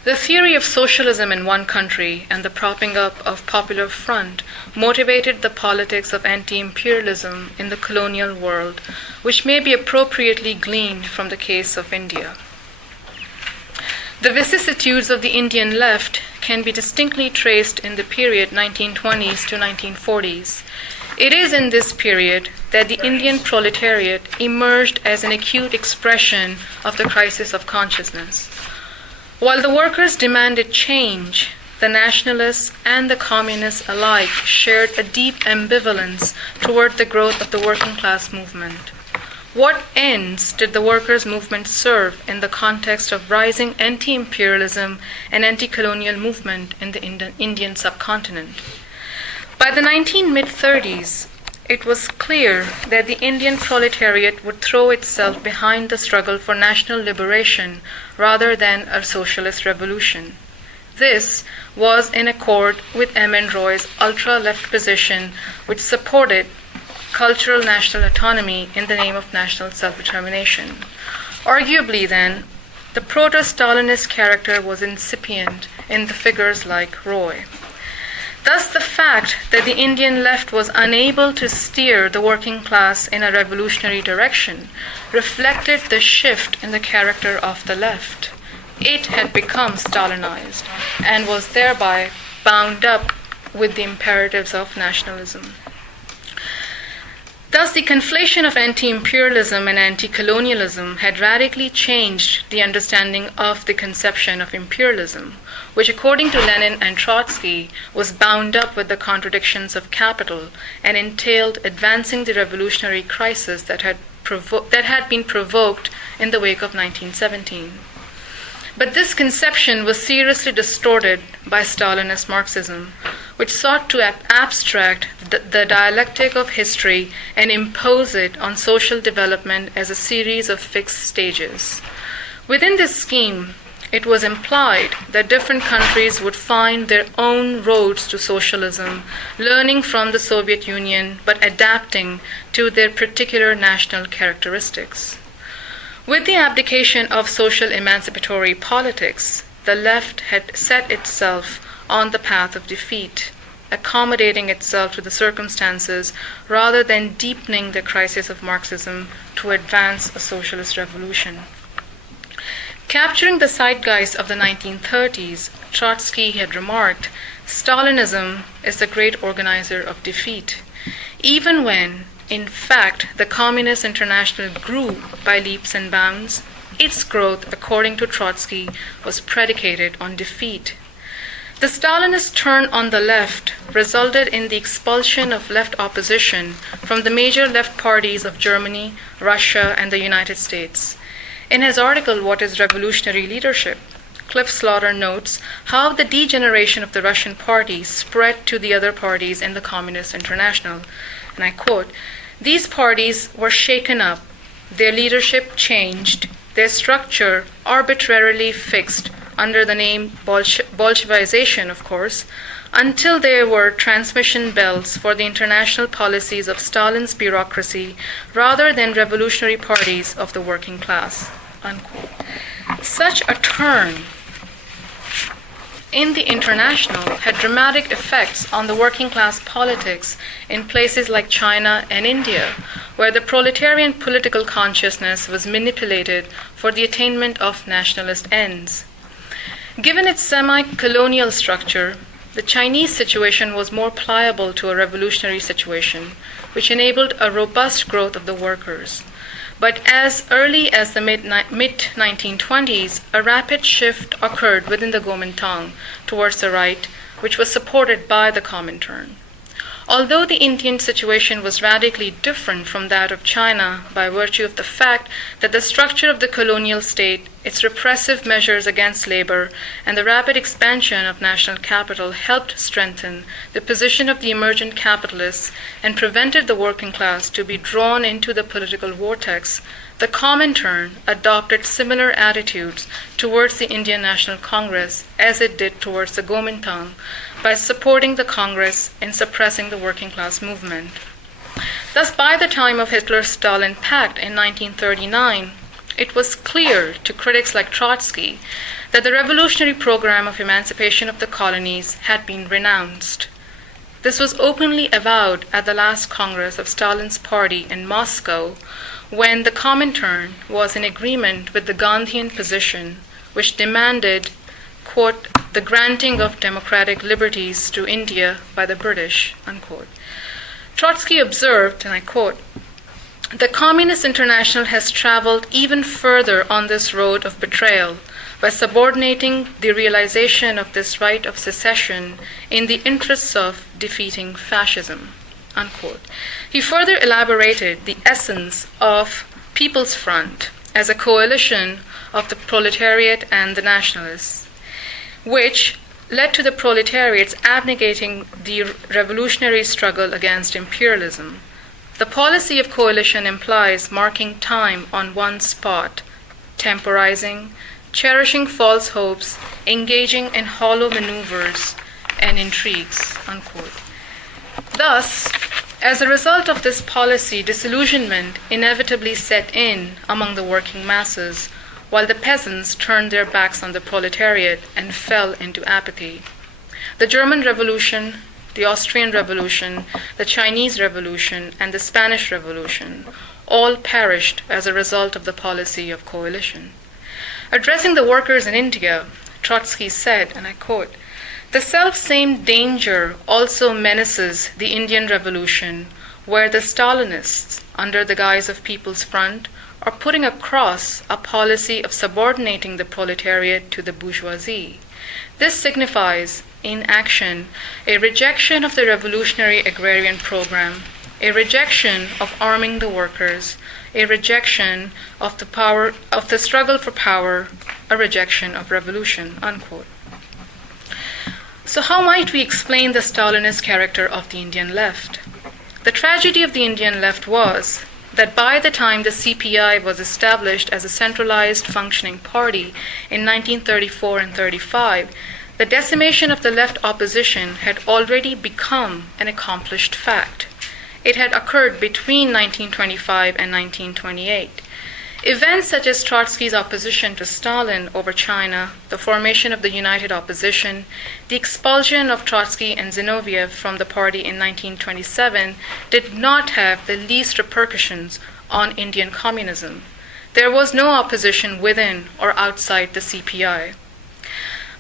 The theory of socialism in one country and the propping up of Popular Front motivated the politics of anti-imperialism in the colonial world, which may be appropriately gleaned from the case of India. The vicissitudes of the Indian left can be distinctly traced in the period 1920s to 1940s. It is in this period that the Indian proletariat emerged as an acute expression of the crisis of consciousness. While the workers demanded change, the nationalists and the communists alike shared a deep ambivalence toward the growth of the working class movement. What ends did the workers' movement serve in the context of rising anti-imperialism and anti-colonial movement in the Indian subcontinent? By the mid-30s, it was clear that the Indian proletariat would throw itself behind the struggle for national liberation rather than a socialist revolution. This was in accord with M.N. Roy's ultra-left position, which supported cultural national autonomy in the name of national self-determination. Arguably, then, the proto-Stalinist character was incipient in the figures like Roy. Thus, the fact that the Indian left was unable to steer the working class in a revolutionary direction reflected the shift in the character of the left. It had become Stalinized and was thereby bound up with the imperatives of nationalism. Thus, the conflation of anti-imperialism and anti-colonialism had radically changed the understanding of the conception of imperialism, which, according to Lenin and Trotsky, was bound up with the contradictions of capital and entailed advancing the revolutionary crisis that had been provoked in the wake of 1917. But this conception was seriously distorted by Stalinist Marxism, which sought to abstract the dialectic of history and impose it on social development as a series of fixed stages. Within this scheme, it was implied that different countries would find their own roads to socialism, learning from the Soviet Union but adapting to their particular national characteristics. With the abdication of social emancipatory politics, the left had set itself on the path of defeat, accommodating itself to the circumstances rather than deepening the crisis of Marxism to advance a socialist revolution. Capturing the zeitgeist of the 1930s, Trotsky had remarked, "Stalinism is the great organizer of defeat," even when, in fact, the Communist International grew by leaps and bounds. Its growth, according to Trotsky, was predicated on defeat. The Stalinist turn on the left resulted in the expulsion of left opposition from the major left parties of Germany, Russia, and the United States. In his article, What is Revolutionary Leadership?, Cliff Slaughter notes how the degeneration of the Russian party spread to the other parties in the Communist International. And I quote, "These parties were shaken up, their leadership changed, their structure arbitrarily fixed under the name Bolshevization, of course, until they were transmission belts for the international policies of Stalin's bureaucracy rather than revolutionary parties of the working class." Unquote. Such a turn in the international had dramatic effects on the working class politics in places like China and India, where the proletarian political consciousness was manipulated for the attainment of nationalist ends. Given its semi-colonial structure, the Chinese situation was more pliable to a revolutionary situation, which enabled a robust growth of the workers. But as early as the mid-1920s, a rapid shift occurred within the Comintern towards the right, which was supported by the Comintern. Although the Indian situation was radically different from that of China by virtue of the fact that the structure of the colonial state, its repressive measures against labor, and the rapid expansion of national capital helped strengthen the position of the emergent capitalists and prevented the working class to be drawn into the political vortex, the Comintern adopted similar attitudes towards the Indian National Congress as it did towards the Comintern, by supporting the Congress in suppressing the working class movement. Thus, by the time of Hitler-Stalin Pact in 1939, it was clear to critics like Trotsky that the revolutionary program of emancipation of the colonies had been renounced. This was openly avowed at the last Congress of Stalin's party in Moscow, when the Comintern was in agreement with the Gandhian position, which demanded, quote, the granting of democratic liberties to India by the British, unquote. Trotsky observed, and I quote, the Communist International has traveled even further on this road of betrayal by subordinating the realization of this right of secession in the interests of defeating fascism, unquote. He further elaborated the essence of People's Front as a coalition of the proletariat and the nationalists, which led to the proletariats abnegating the revolutionary struggle against imperialism. The policy of coalition implies marking time on one spot, temporizing, cherishing false hopes, engaging in hollow maneuvers and intrigues, unquote. Thus, as a result of this policy, disillusionment inevitably set in among the working masses, while the peasants turned their backs on the proletariat and fell into apathy. The German Revolution, the Austrian Revolution, the Chinese Revolution, and the Spanish Revolution all perished as a result of the policy of coalition. Addressing the workers in India, Trotsky said, and I quote, the self-same danger also menaces the Indian Revolution, where the Stalinists, under the guise of People's Front, are putting across a policy of subordinating the proletariat to the bourgeoisie. This signifies, in action, a rejection of the revolutionary agrarian program, a rejection of arming the workers, a rejection of the struggle for power, a rejection of revolution, unquote. So how might we explain the Stalinist character of the Indian left? The tragedy of the Indian left was that by the time the CPI was established as a centralized functioning party in 1934 and 35, the decimation of the left opposition had already become an accomplished fact. It had occurred between 1925 and 1928. Events such as Trotsky's opposition to Stalin over China, the formation of the United Opposition, the expulsion of Trotsky and Zinoviev from the party in 1927 did not have the least repercussions on Indian communism. There was no opposition within or outside the CPI.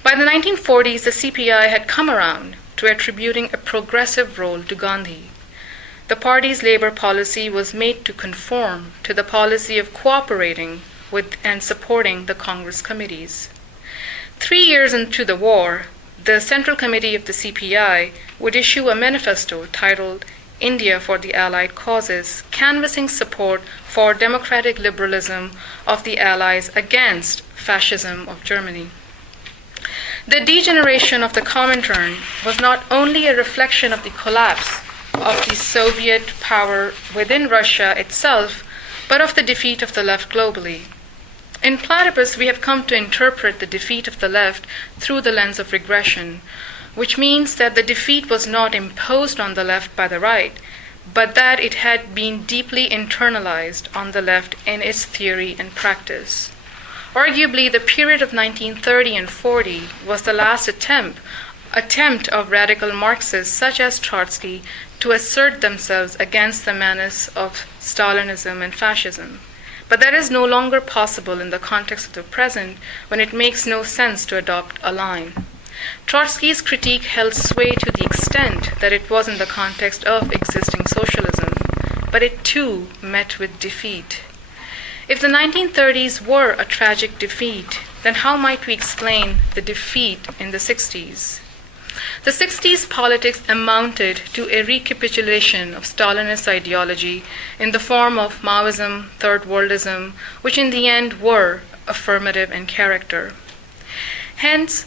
By the 1940s, the CPI had come around to attributing a progressive role to Gandhi. The party's labor policy was made to conform to the policy of cooperating with and supporting the Congress committees. 3 years into the war, the Central Committee of the CPI would issue a manifesto titled India for the Allied Causes, canvassing support for democratic liberalism of the Allies against fascism of Germany. The degeneration of the Comintern was not only a reflection of the collapse of the Soviet power within Russia itself, but of the defeat of the left globally. In Platypus, we have come to interpret the defeat of the left through the lens of regression, which means that the defeat was not imposed on the left by the right, but that it had been deeply internalized on the left in its theory and practice. Arguably, the period of 1930 and 40 was the last attempt of radical Marxists such as Trotsky to assert themselves against the menace of Stalinism and fascism. But that is no longer possible in the context of the present, when it makes no sense to adopt a line. Trotsky's critique held sway to the extent that it was in the context of existing socialism, but it too met with defeat. If the 1930s were a tragic defeat, then how might we explain the defeat in the 60s? The 60s politics amounted to a recapitulation of Stalinist ideology in the form of Maoism, Third Worldism, which in the end were affirmative in character. Hence,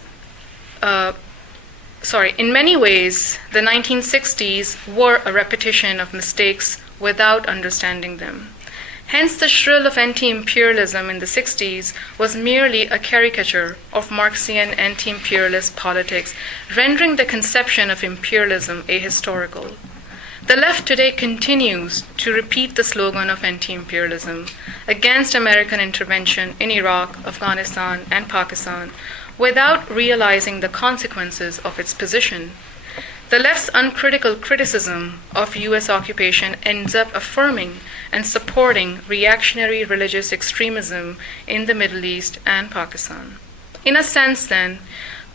in many ways, the 1960s were a repetition of mistakes without understanding them. Hence, the shrill of anti-imperialism in the 60s was merely a caricature of Marxian anti-imperialist politics, rendering the conception of imperialism ahistorical. The left today continues to repeat the slogan of anti-imperialism against American intervention in Iraq, Afghanistan, and Pakistan without realizing the consequences of its position. The left's uncritical criticism of U.S. occupation ends up affirming and supporting reactionary religious extremism in the Middle East and Pakistan. In a sense, then,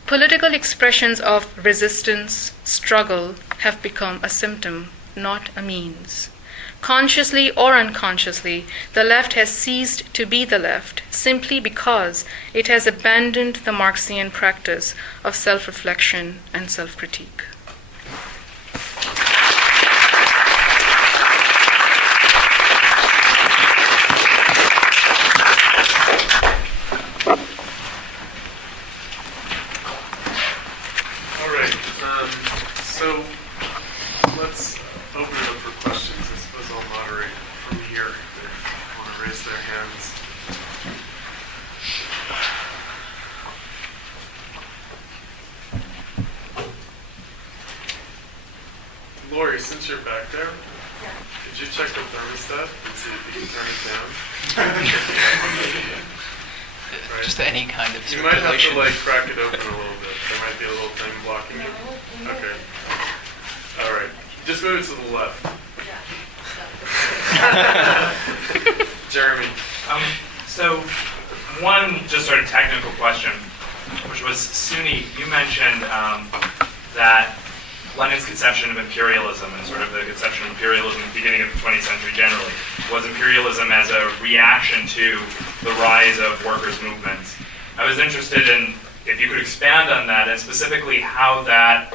political expressions of resistance, struggle, have become a symptom, not a means. Consciously or unconsciously, the left has ceased to be the left simply because it has abandoned the Marxian practice of self-reflection and self-critique. All right. So let's open it up for questions. I suppose I'll moderate from here if they want to raise their hands. Lori, since you're back there, could you check the thermostat and see if you can turn it down? Right. Just any kind of You might have to circulation. crack it open a little bit. There might be a little thing blocking you. Okay. All right. Just move it to the left. Jeremy. So one just sort of technical question, which was, Sunit, you mentioned that Lenin's conception of imperialism and sort of the conception of imperialism at the beginning of the 20th century generally was imperialism as a reaction to the rise of workers' movements. I was interested in if you could expand on that and specifically how that,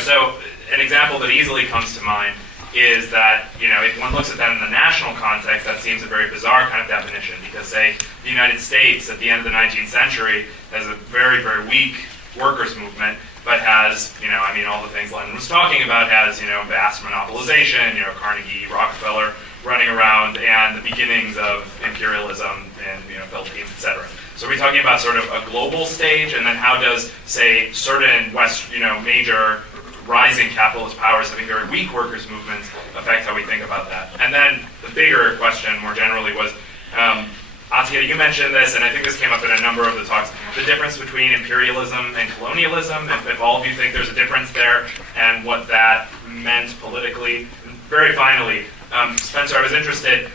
so an example that easily comes to mind is that, if one looks at that in the national context, that seems a very bizarre kind of definition because, say, the United States at the end of the 19th century has a very, very weak workers' movement, but has, all the things Lenin was talking about, has, vast monopolization, Carnegie, Rockefeller running around, and the beginnings of imperialism in, Philippines, etc. So are we talking about sort of a global stage, and then how does, say, certain major rising capitalist powers having very weak workers' movements affect how we think about that? And then the bigger question, more generally, was, Atiya, you mentioned this, and I think this came up in a number of the talks, the difference between imperialism and colonialism, if all of you think there's a difference there, and what that meant politically. Very finally, Spencer, I was interested,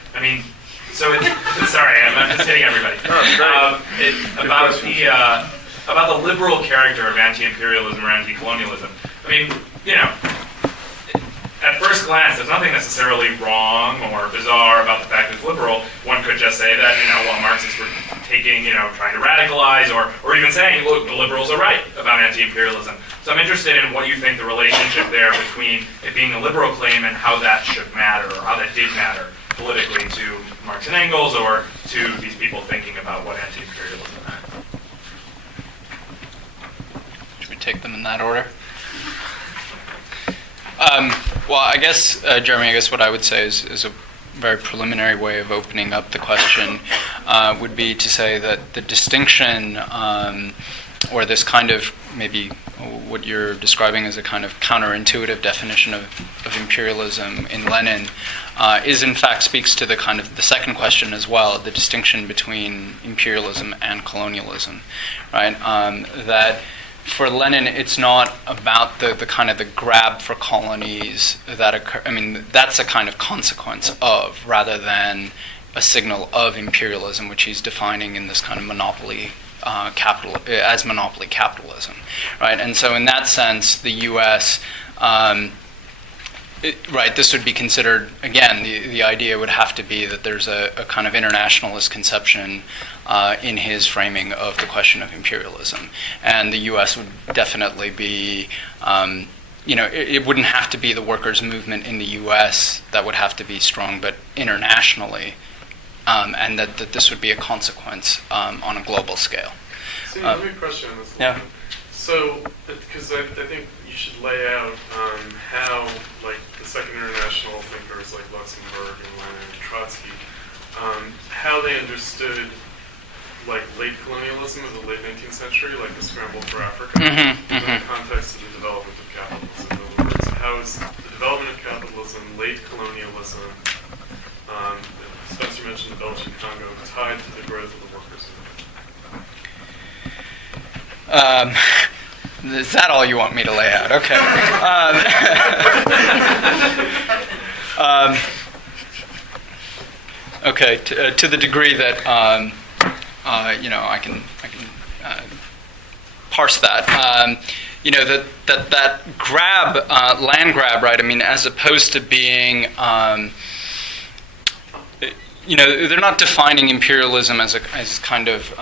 sorry, I'm just hitting everybody. About the liberal character of anti-imperialism or anti-colonialism. At first glance, there's nothing necessarily wrong or bizarre about the fact that it's liberal. One could just say that, while Marxists were taking, trying to radicalize, or even saying, look, the liberals are right about anti-imperialism. So I'm interested in what you think the relationship there between it being a liberal claim and how that should matter, or how that did matter politically to Marx and Engels, or to these people thinking about what anti-imperialism meant. Should we take them in that order? Well, I guess, Jeremy, what I would say is a very preliminary way of opening up the question would be to say that the distinction, or this kind of maybe what you're describing as a kind of counterintuitive definition of imperialism in Lenin, is in fact speaks to the kind of the second question as well, the distinction between imperialism and colonialism, right? That for Lenin, it's not about the kind of the grab for colonies that occur. That's a kind of consequence of, rather than a signal of imperialism, which he's defining in this kind of monopoly as monopoly capitalism, right? And so, in that sense, the U.S. This would be considered, again, the idea would have to be that there's a kind of internationalist conception in his framing of the question of imperialism. And the U.S. would definitely be, it wouldn't have to be the workers' movement in the U.S. that would have to be strong, but internationally, and that this would be a consequence on a global scale. See, let me question this. Yeah. So, because I think you should lay out how, the Second International thinkers like Luxemburg and Lenin and Trotsky, how they understood, late colonialism of the late 19th century, the scramble for Africa, in the context of the development of capitalism. In other words, how is the development of capitalism colonialism, late colonialism, Spencer mentioned the Belgian Congo, tied to the growth of the workers' movement? Is that all you want me to lay out? Okay. Okay. To the degree that I can parse that. That grab, land grab, right? I mean, as opposed to being, they're not defining imperialism as kind of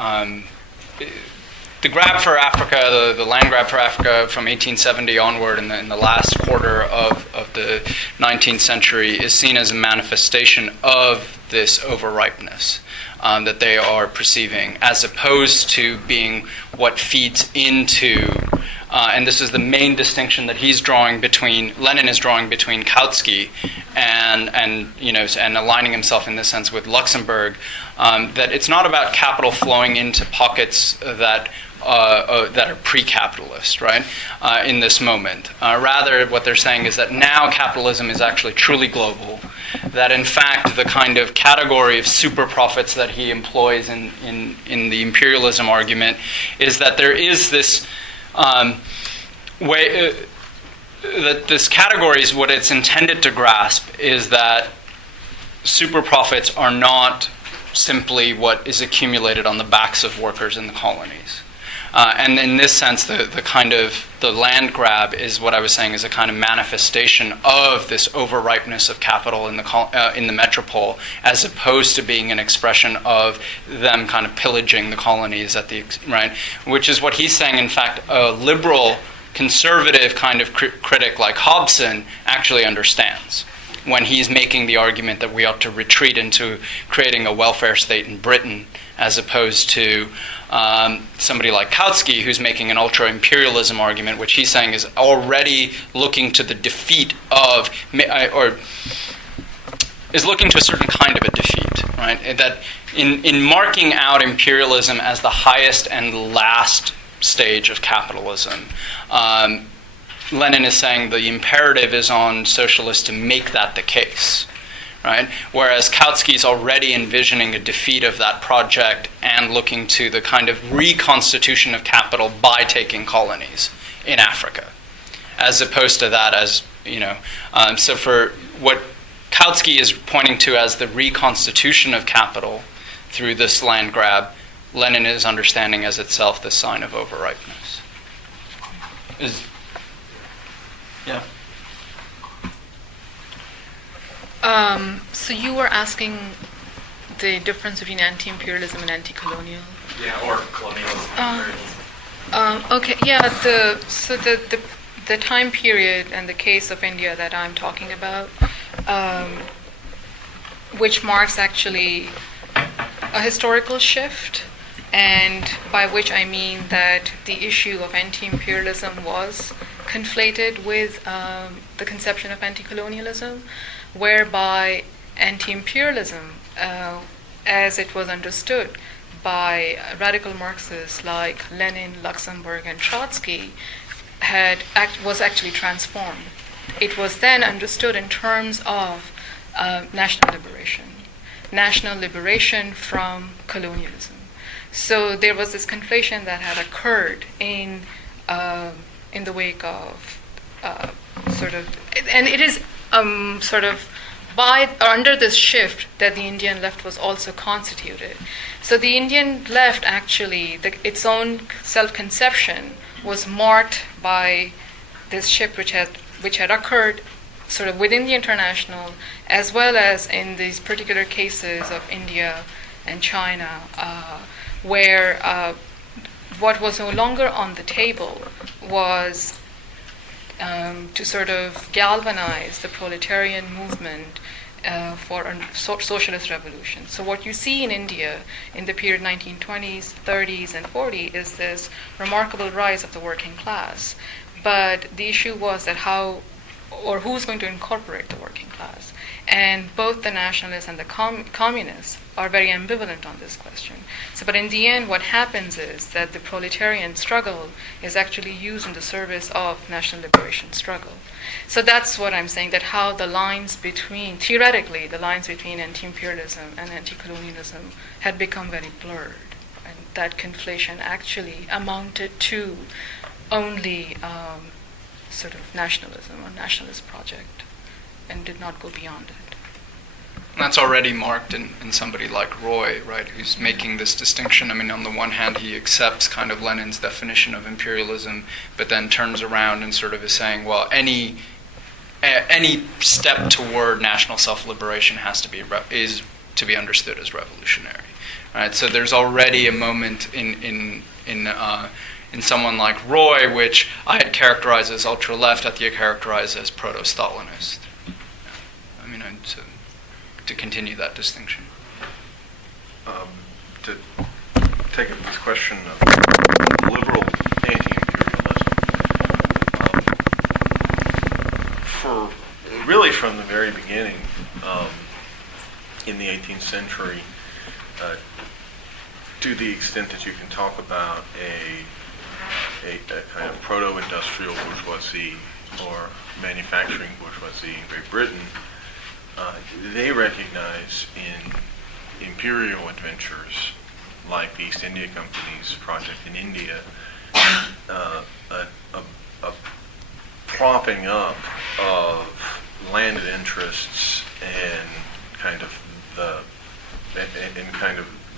the grab for Africa, the land grab for Africa from 1870 onward in the last quarter of the 19th century is seen as a manifestation of this overripeness that they are perceiving, as opposed to being what feeds into, and this is the main distinction that Lenin is drawing between Kautsky and aligning himself in this sense with Luxemburg, that it's not about capital flowing into pockets that are pre-capitalist, right, in this moment. Rather, what they're saying is that now capitalism is actually truly global, that in fact the kind of category of super profits that he employs in the imperialism argument is that there is this way, that this category is what it's intended to grasp is that super profits are not simply what is accumulated on the backs of workers in the colonies. And in this sense, the land grab is what I was saying is a kind of manifestation of this overripeness of capital in the metropole, as opposed to being an expression of them kind of pillaging the colonies right, which is what he's saying. In fact, a liberal, conservative kind of critic like Hobson actually understands when he's making the argument that we ought to retreat into creating a welfare state in Britain, as opposed to somebody like Kautsky, who's making an ultra-imperialism argument, which he's saying is already looking to the defeat of, or is looking to a certain kind of a defeat, right? That in marking out imperialism as the highest and last stage of capitalism, Lenin is saying the imperative is on socialists to make that the case, right? Whereas Kautsky is already envisioning a defeat of that project and looking to the kind of reconstitution of capital by taking colonies in Africa, as opposed to that as, so for what Kautsky is pointing to as the reconstitution of capital through this land grab, Lenin is understanding as itself the sign of overripeness. Yeah. So you were asking the difference between anti-imperialism and anti-colonial? Yeah, or colonialism and imperialism. Okay, yeah. The time period and the case of India that I'm talking about, which marks actually a historical shift, and by which I mean that the issue of anti-imperialism was conflated with the conception of anti-colonialism, whereby anti-imperialism, as it was understood by radical Marxists like Lenin, Luxemburg, and Trotsky, was actually transformed. It was then understood in terms of national liberation from colonialism. So there was this conflation that had occurred in the wake of and it is under this shift that the Indian left was also constituted. So the Indian left actually, its own self-conception was marked by this shift which had occurred sort of within the international, as well as in these particular cases of India and China, where what was no longer on the table was to sort of galvanize the proletarian movement for a socialist revolution. So what you see in India in the period 1920s, 30s, and 40s is this remarkable rise of the working class. But the issue was that who's going to incorporate the working class? And both the nationalists and the communists are very ambivalent on this question. So, but in the end, what happens is that the proletarian struggle is actually used in the service of national liberation struggle. So that's what I'm saying, that how the lines between, theoretically, the lines between anti-imperialism and anti-colonialism had become very blurred. And that conflation actually amounted to only sort of nationalism or nationalist project, and did not go beyond it. And that's already marked in somebody like Roy, right, who's making this distinction. I mean, on the one hand, he accepts kind of Lenin's definition of imperialism, but then turns around and sort of is saying, well, any step toward national self-liberation is to be understood as revolutionary, right? So there's already a moment in someone like Roy, which I had characterized as ultra-left, Atiya characterized as proto-Stalinist. I mean, to continue that distinction. To take up this question of liberal anti-imperialism, for really from the very beginning in the 18th century, to the extent that you can talk about a kind of proto-industrial bourgeoisie or manufacturing bourgeoisie in Great Britain, they recognize in imperial adventures like the East India Company's project in India a propping up of landed interests and kind of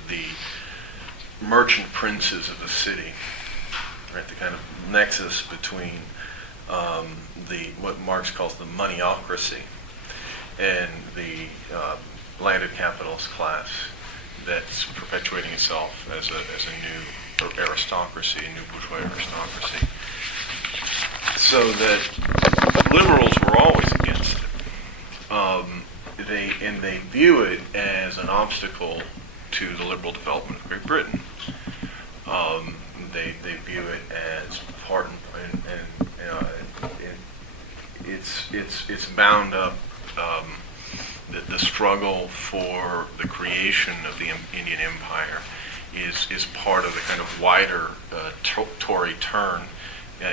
the merchant princes of the city, right? The kind of nexus between what Marx calls the moneyocracy and the landed capitalist class that's perpetuating itself as a new aristocracy, a new bourgeois aristocracy. So that liberals were always against it. They view it as an obstacle to the liberal development of Great Britain. They view it as part and it's bound up. The struggle for the creation of the Indian Empire is part of the kind of wider Tory turn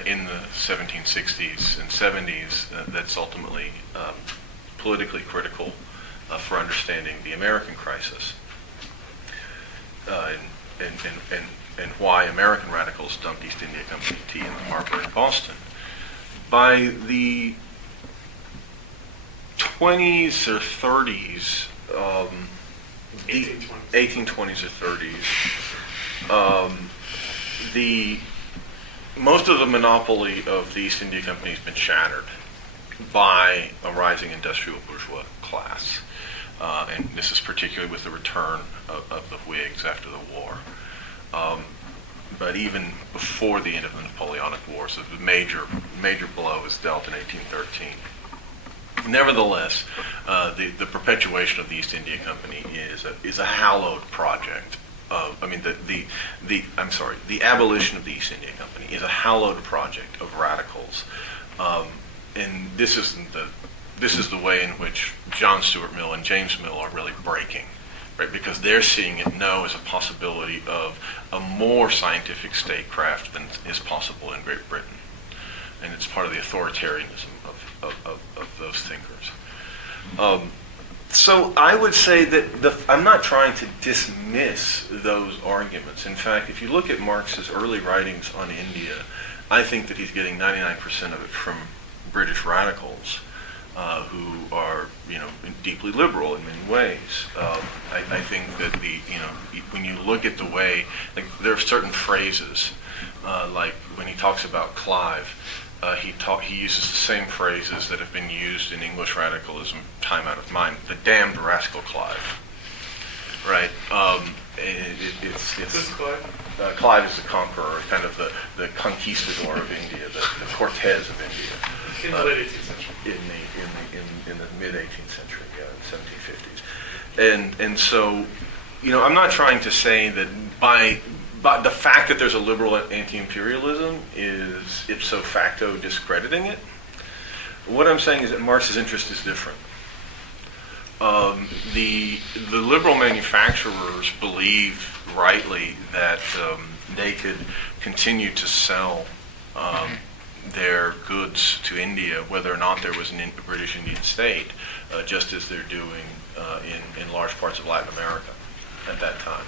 in the 1760s and 70s that's ultimately politically critical for understanding the American crisis and why American radicals dumped East India Company tea in the harbor in Boston. By the 20s or 30s, 1820s or 30s, most of the monopoly of the East India Company has been shattered by a rising industrial bourgeois class. And this is particularly with the return of the Whigs after the war. But even before the end of the Napoleonic Wars, a major blow was dealt in 1813. Nevertheless, the perpetuation of the East India Company is a hallowed project. The abolition of the East India Company is a hallowed project of radicals, and this is the way in which John Stuart Mill and James Mill are really breaking, right? Because they're seeing it now as a possibility of a more scientific statecraft than is possible in Great Britain, and it's part of the authoritarianism of those thinkers. So I would say that I'm not trying to dismiss those arguments. In fact, if you look at Marx's early writings on India, I think that he's getting 99% of it from British radicals who are, deeply liberal in many ways. I think that when you look at the way, like, there are certain phrases, like when he talks about Clive. He uses the same phrases that have been used in English radicalism time out of mind. The damned rascal Clive, right? It's Clive? Clive is the conqueror, kind of the conquistador of India, the Cortez of India. In the late 18th century. In the mid 18th century, 1750s, and so, I'm not trying to say that But the fact that there's a liberal anti-imperialism is ipso facto discrediting it. What I'm saying is that Marx's interest is different. The liberal manufacturers believed rightly that they could continue to sell their goods to India, whether or not there was a British Indian state, just as they're doing in large parts of Latin America at that time,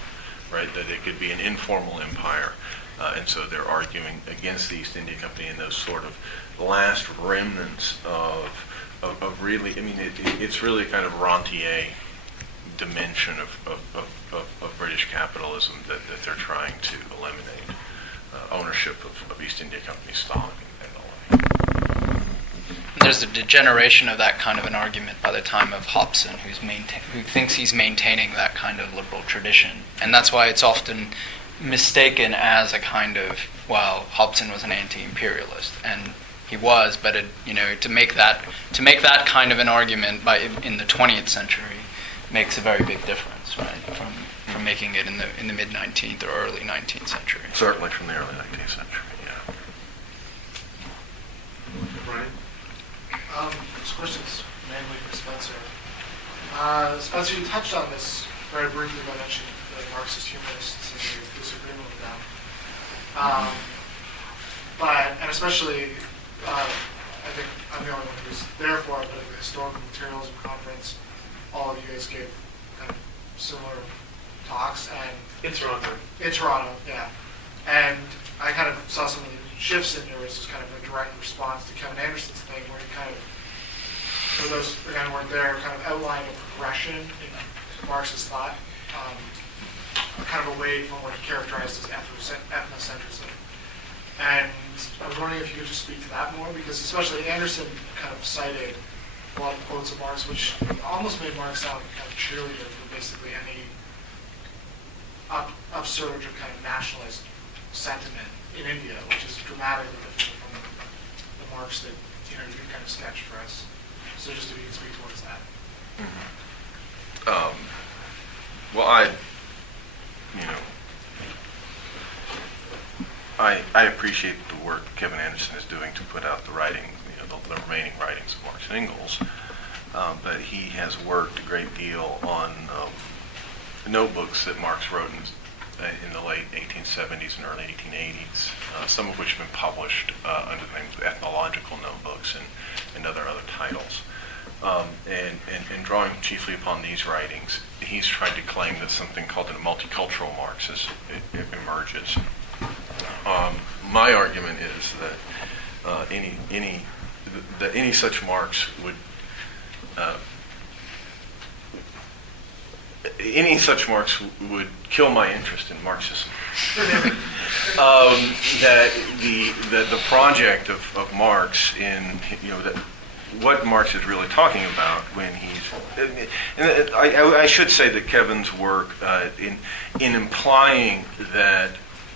right? That it could be an informal empire. And so they're arguing against the East India Company and those sort of last remnants of really, I mean, it's really kind of rentier dimension of British capitalism that they're trying to eliminate. Ownership of East India Company stock and the like. There's a degeneration of that kind of an argument by the time of Hobson, who thinks he's maintaining that kind of liberal tradition. And that's why it's often mistaken as a kind of, well, Hobson was an anti-imperialist, and he was, but to make that kind of an argument in the 20th century makes a very big difference, right? From making it in the mid 19th or early 19th century. Certainly from the early 19th century, yeah. Brian? This question's mainly for Spencer. Spencer, you touched on this very briefly by mentioning the Marxist humanists and your disagreement with them. And especially, I think I'm the only one who's there for it, but at the Historical Materialism Conference, all of you guys gave kind of similar talks. And In Toronto. In Toronto, yeah. And I kind of saw some of the shifts in yours as kind of a direct response to Kevin Anderson's thing, where he kind of, for those again who weren't there, kind of outlined a progression in Marxist thought, kind of away from what he characterized as ethnocentrism. And I was wondering if you could just speak to that more, because especially Anderson kind of cited a lot of quotes of Marx, which almost made Marx sound kind of cheerleader for basically any upsurge of kind of nationalist sentiment in India, which is dramatically different from the Marx that you kind of sketched for us. So just if you can speak towards that. Well, I appreciate the work Kevin Anderson is doing to put out the writing, the remaining writings of Marx and Engels, but he has worked a great deal on notebooks that Marx wrote in the late 1870s and early 1880s, some of which have been published under the name of ethnological notebooks and other titles. And drawing chiefly upon these writings, he's tried to claim that something called a multicultural Marxism emerges. My argument is that any such Marx would kill my interest in Marxism. That the project of Marx that what Marx is really talking about when he's, and I should say that Kevin's work in implying that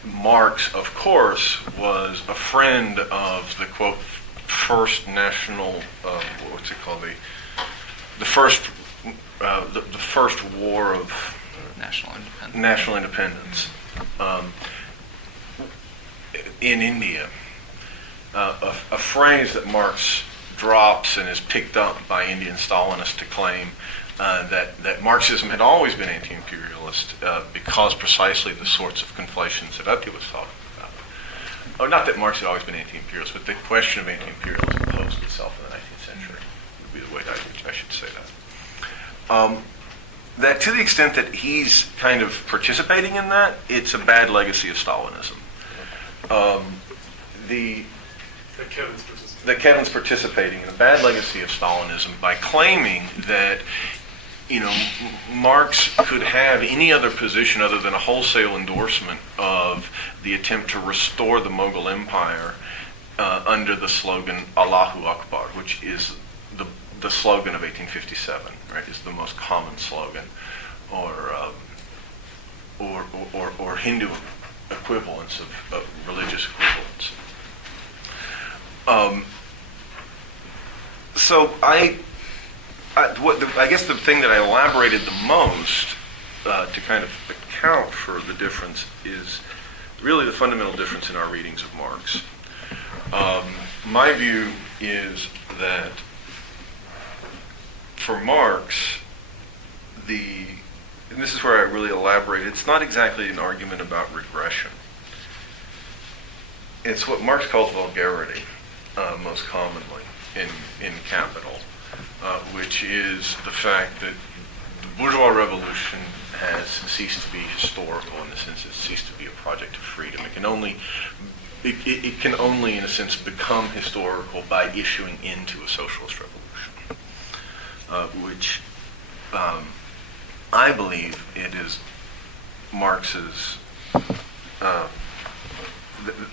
Marx, of course, was a friend of the quote first national, what's it called, the first war of national independence in India, a phrase that Marx drops and is picked up by Indian Stalinists to claim that Marxism had always been anti-imperialist because precisely the sorts of conflations that Atiya was talking about. Oh, not that Marx had always been anti-imperialist, but the question of anti-imperialism posed itself in the 19th century, would be the way I should say that. That to the extent that he's kind of participating in that, it's a bad legacy of Stalinism. That Kevin's participating in a bad legacy of Stalinism by claiming that Marx could have any other position other than a wholesale endorsement of the attempt to restore the Mughal Empire under the slogan Allahu Akbar, which is the slogan of 1857, right? Is the most common slogan, or Hindu equivalents of religious equivalents. So I guess the thing that I elaborated the most to kind of account for the difference is really the fundamental difference in our readings of Marx. My view is that for Marx, and this is where I really elaborate, it's not exactly an argument about regression. It's what Marx calls vulgarity, most commonly in Capital, which is the fact that the bourgeois revolution has ceased to be historical in the sense it's ceased to be a project of freedom. It can only, in a sense, become historical by issuing into a socialist revolution, which I believe it is Marx's,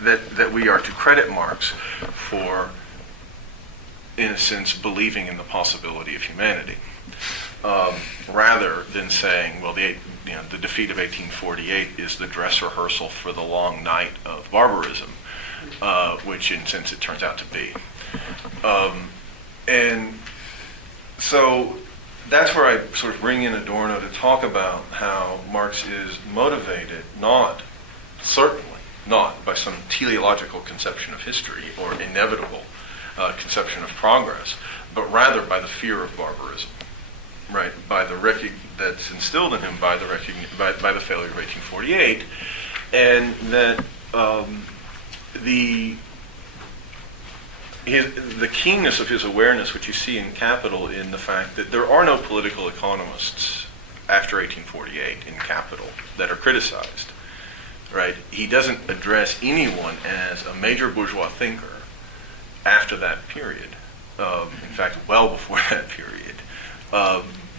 that we are to credit Marx for, in a sense, believing in the possibility of humanity, rather than saying, well, the defeat of 1848 is the dress rehearsal for the long night of barbarism, which, in a sense, it turns out to be. And so that's where I sort of bring in Adorno to talk about how Marx is motivated, certainly not by some teleological conception of history or inevitable conception of progress, but rather by the fear of barbarism, right? By the that's instilled in him by the failure of 1848, and that the keenness of his awareness, which you see in Capital, in the fact that there are no political economists after 1848 in Capital that are criticized, right? He doesn't address anyone as a major bourgeois thinker after that period. In fact, well before that period,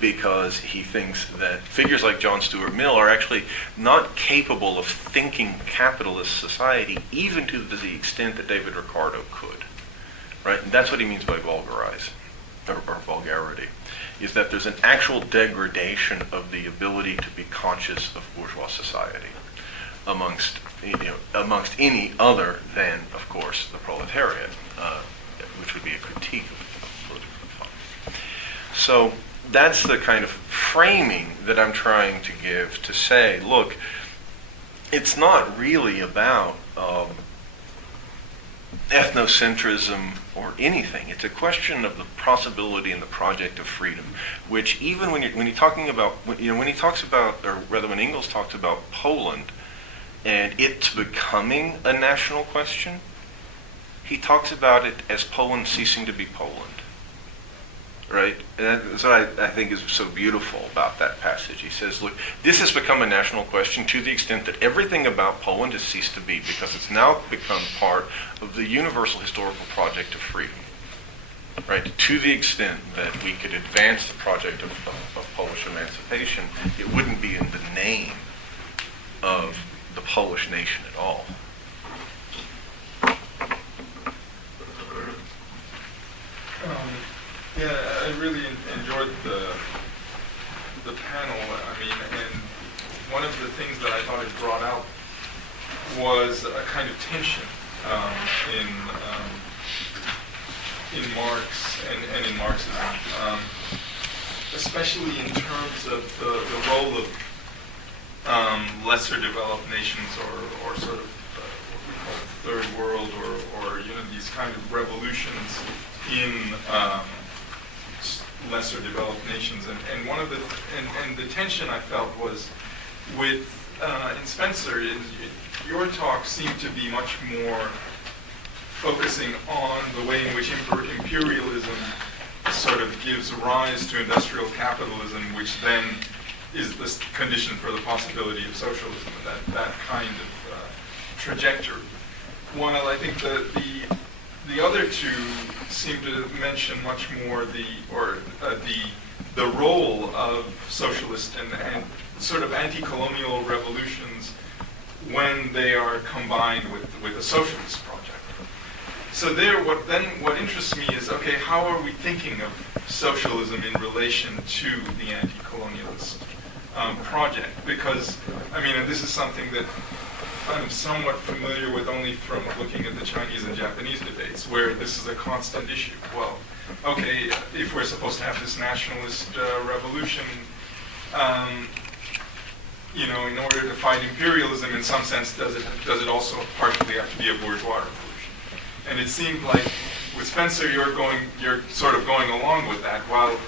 because he thinks that figures like John Stuart Mill are actually not capable of thinking capitalist society, even to the extent that David Ricardo could. Right, and that's what he means by vulgarize, or vulgarity, is that there's an actual degradation of the ability to be conscious of bourgeois society amongst any other than, of course, the proletariat, which would be a critique of political thought. So that's the kind of framing that I'm trying to give to say, look, it's not really about ethnocentrism or anything. It's a question of the possibility and the project of freedom, which even when Engels talks about Poland and it's becoming a national question, he talks about it as Poland ceasing to be Poland. Right? And that's what I think is so beautiful about that passage. He says, look, this has become a national question to the extent that everything about Poland has ceased to be, because it's now become part of the universal historical project of freedom. Right? To the extent that we could advance the project of Polish emancipation, it wouldn't be in the name of the Polish nation at all. Yeah, I really enjoyed the panel. I mean, and one of the things that I thought it brought out was a kind of tension in Marx and in Marxism, especially in terms of the role of lesser developed nations or sort of what we call the third world or these kind of revolutions in lesser developed nations, and one of the tension I felt was with in Spencer. Your talk seemed to be much more focusing on the way in which imperialism sort of gives rise to industrial capitalism, which then is the condition for the possibility of socialism, that kind of trajectory. While I think the other two seem to mention much more the role of socialist and sort of anti-colonial revolutions when they are combined with a socialist project. So what interests me is, okay, how are we thinking of socialism in relation to the anti-colonialist project? Because, I mean, and this is something that I'm somewhat familiar with only from looking at the Chinese and Japanese debates, where this is a constant issue. Well, okay, if we're supposed to have this nationalist revolution, in order to fight imperialism, in some sense, does it also partially have to be a bourgeois revolution? And it seemed like with Spencer, you're sort of going along with that, while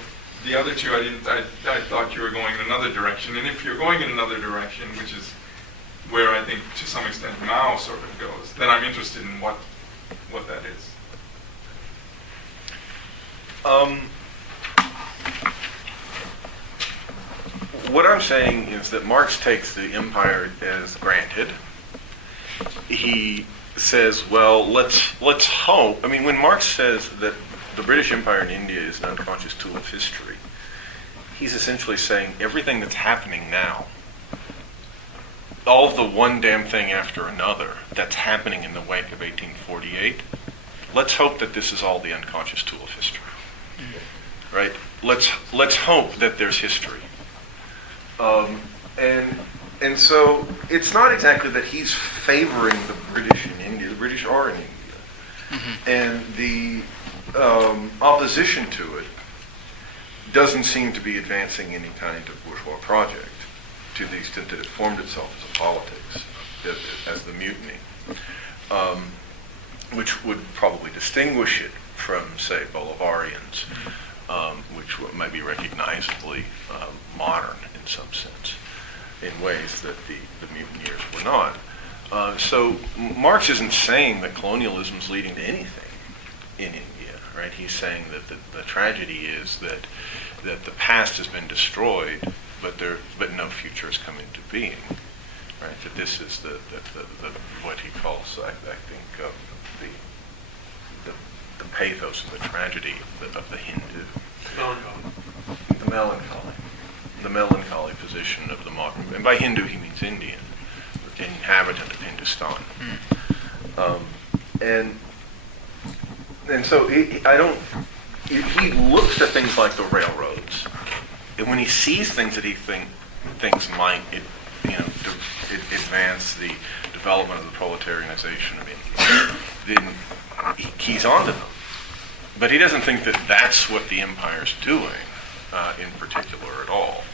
the other two, I thought you were going in another direction. And if you're going in another direction, which is where I think to some extent Mao sort of goes, then I'm interested in what that is. What I'm saying is that Marx takes the empire as granted. He says, well, let's hope. I mean, when Marx says that the British Empire in India is an unconscious tool of history, he's essentially saying everything that's happening now, all of the one damn thing after another that's happening in the wake of 1848, let's hope that this is all the unconscious tool of history. Right? Let's hope that there's history. And so it's not exactly that he's favoring the British in India. The British are in India. And the opposition to it doesn't seem to be advancing any kind of bourgeois project to the extent that it formed itself as a politics, as the mutiny, which would probably distinguish it from, say, Bolivarians, which might be recognizably modern in some sense, in ways that the mutineers were not. So Marx isn't saying that colonialism is leading to anything in India, right? He's saying that the tragedy is that the past has been destroyed, but no future has come into being, right? That this is the what he calls, I think, the pathos and the tragedy of the Hindu. The melancholy position of the modern, and by Hindu he means Indian, the inhabitant of Hindustan. And so he looks at things like the railroads, and when he sees things that he thinks might advance the development of the proletarianization of India, then he keys onto them. But he doesn't think that that's what the empire's doing in particular at all.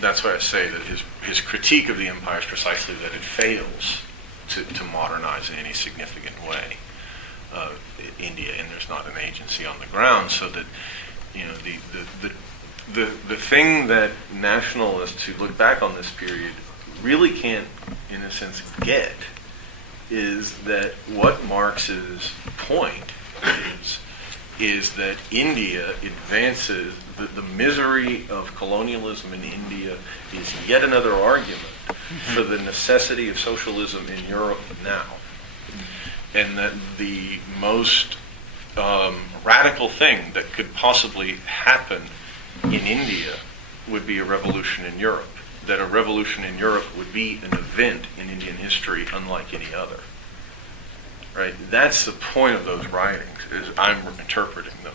That's why I say that his critique of the empire is precisely that it fails to modernize in any significant way India, and there's not an agency on the ground, so that the thing that nationalists who look back on this period really can't, in a sense, get is that what Marx's point is that India advances, the misery of colonialism in India is yet another argument for the necessity of socialism in Europe now. And that the most radical thing that could possibly happen in India would be a revolution in Europe. That a revolution in Europe would be an event in Indian history unlike any other. Right? That's the point of those writings, is I'm interpreting them.